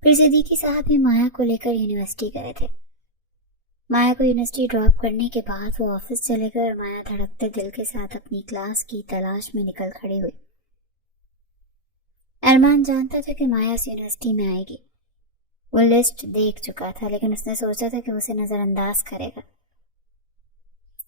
پھر صدیقی صاحب بھی مایا کو لے کر یونیورسٹی گئے تھے۔ مایا کو یونیورسٹی ڈراپ کرنے کے بعد وہ آفس چلے گئے اور مایا دھڑکتے دل کے ساتھ اپنی کلاس کی تلاش میں نکل کھڑی ہوئی۔ ارمان جانتا تھا کہ مایا اس یونیورسٹی میں آئے گی، وہ لسٹ دیکھ چکا تھا، لیکن اس نے سوچا تھا کہ اسے نظر انداز کرے گا۔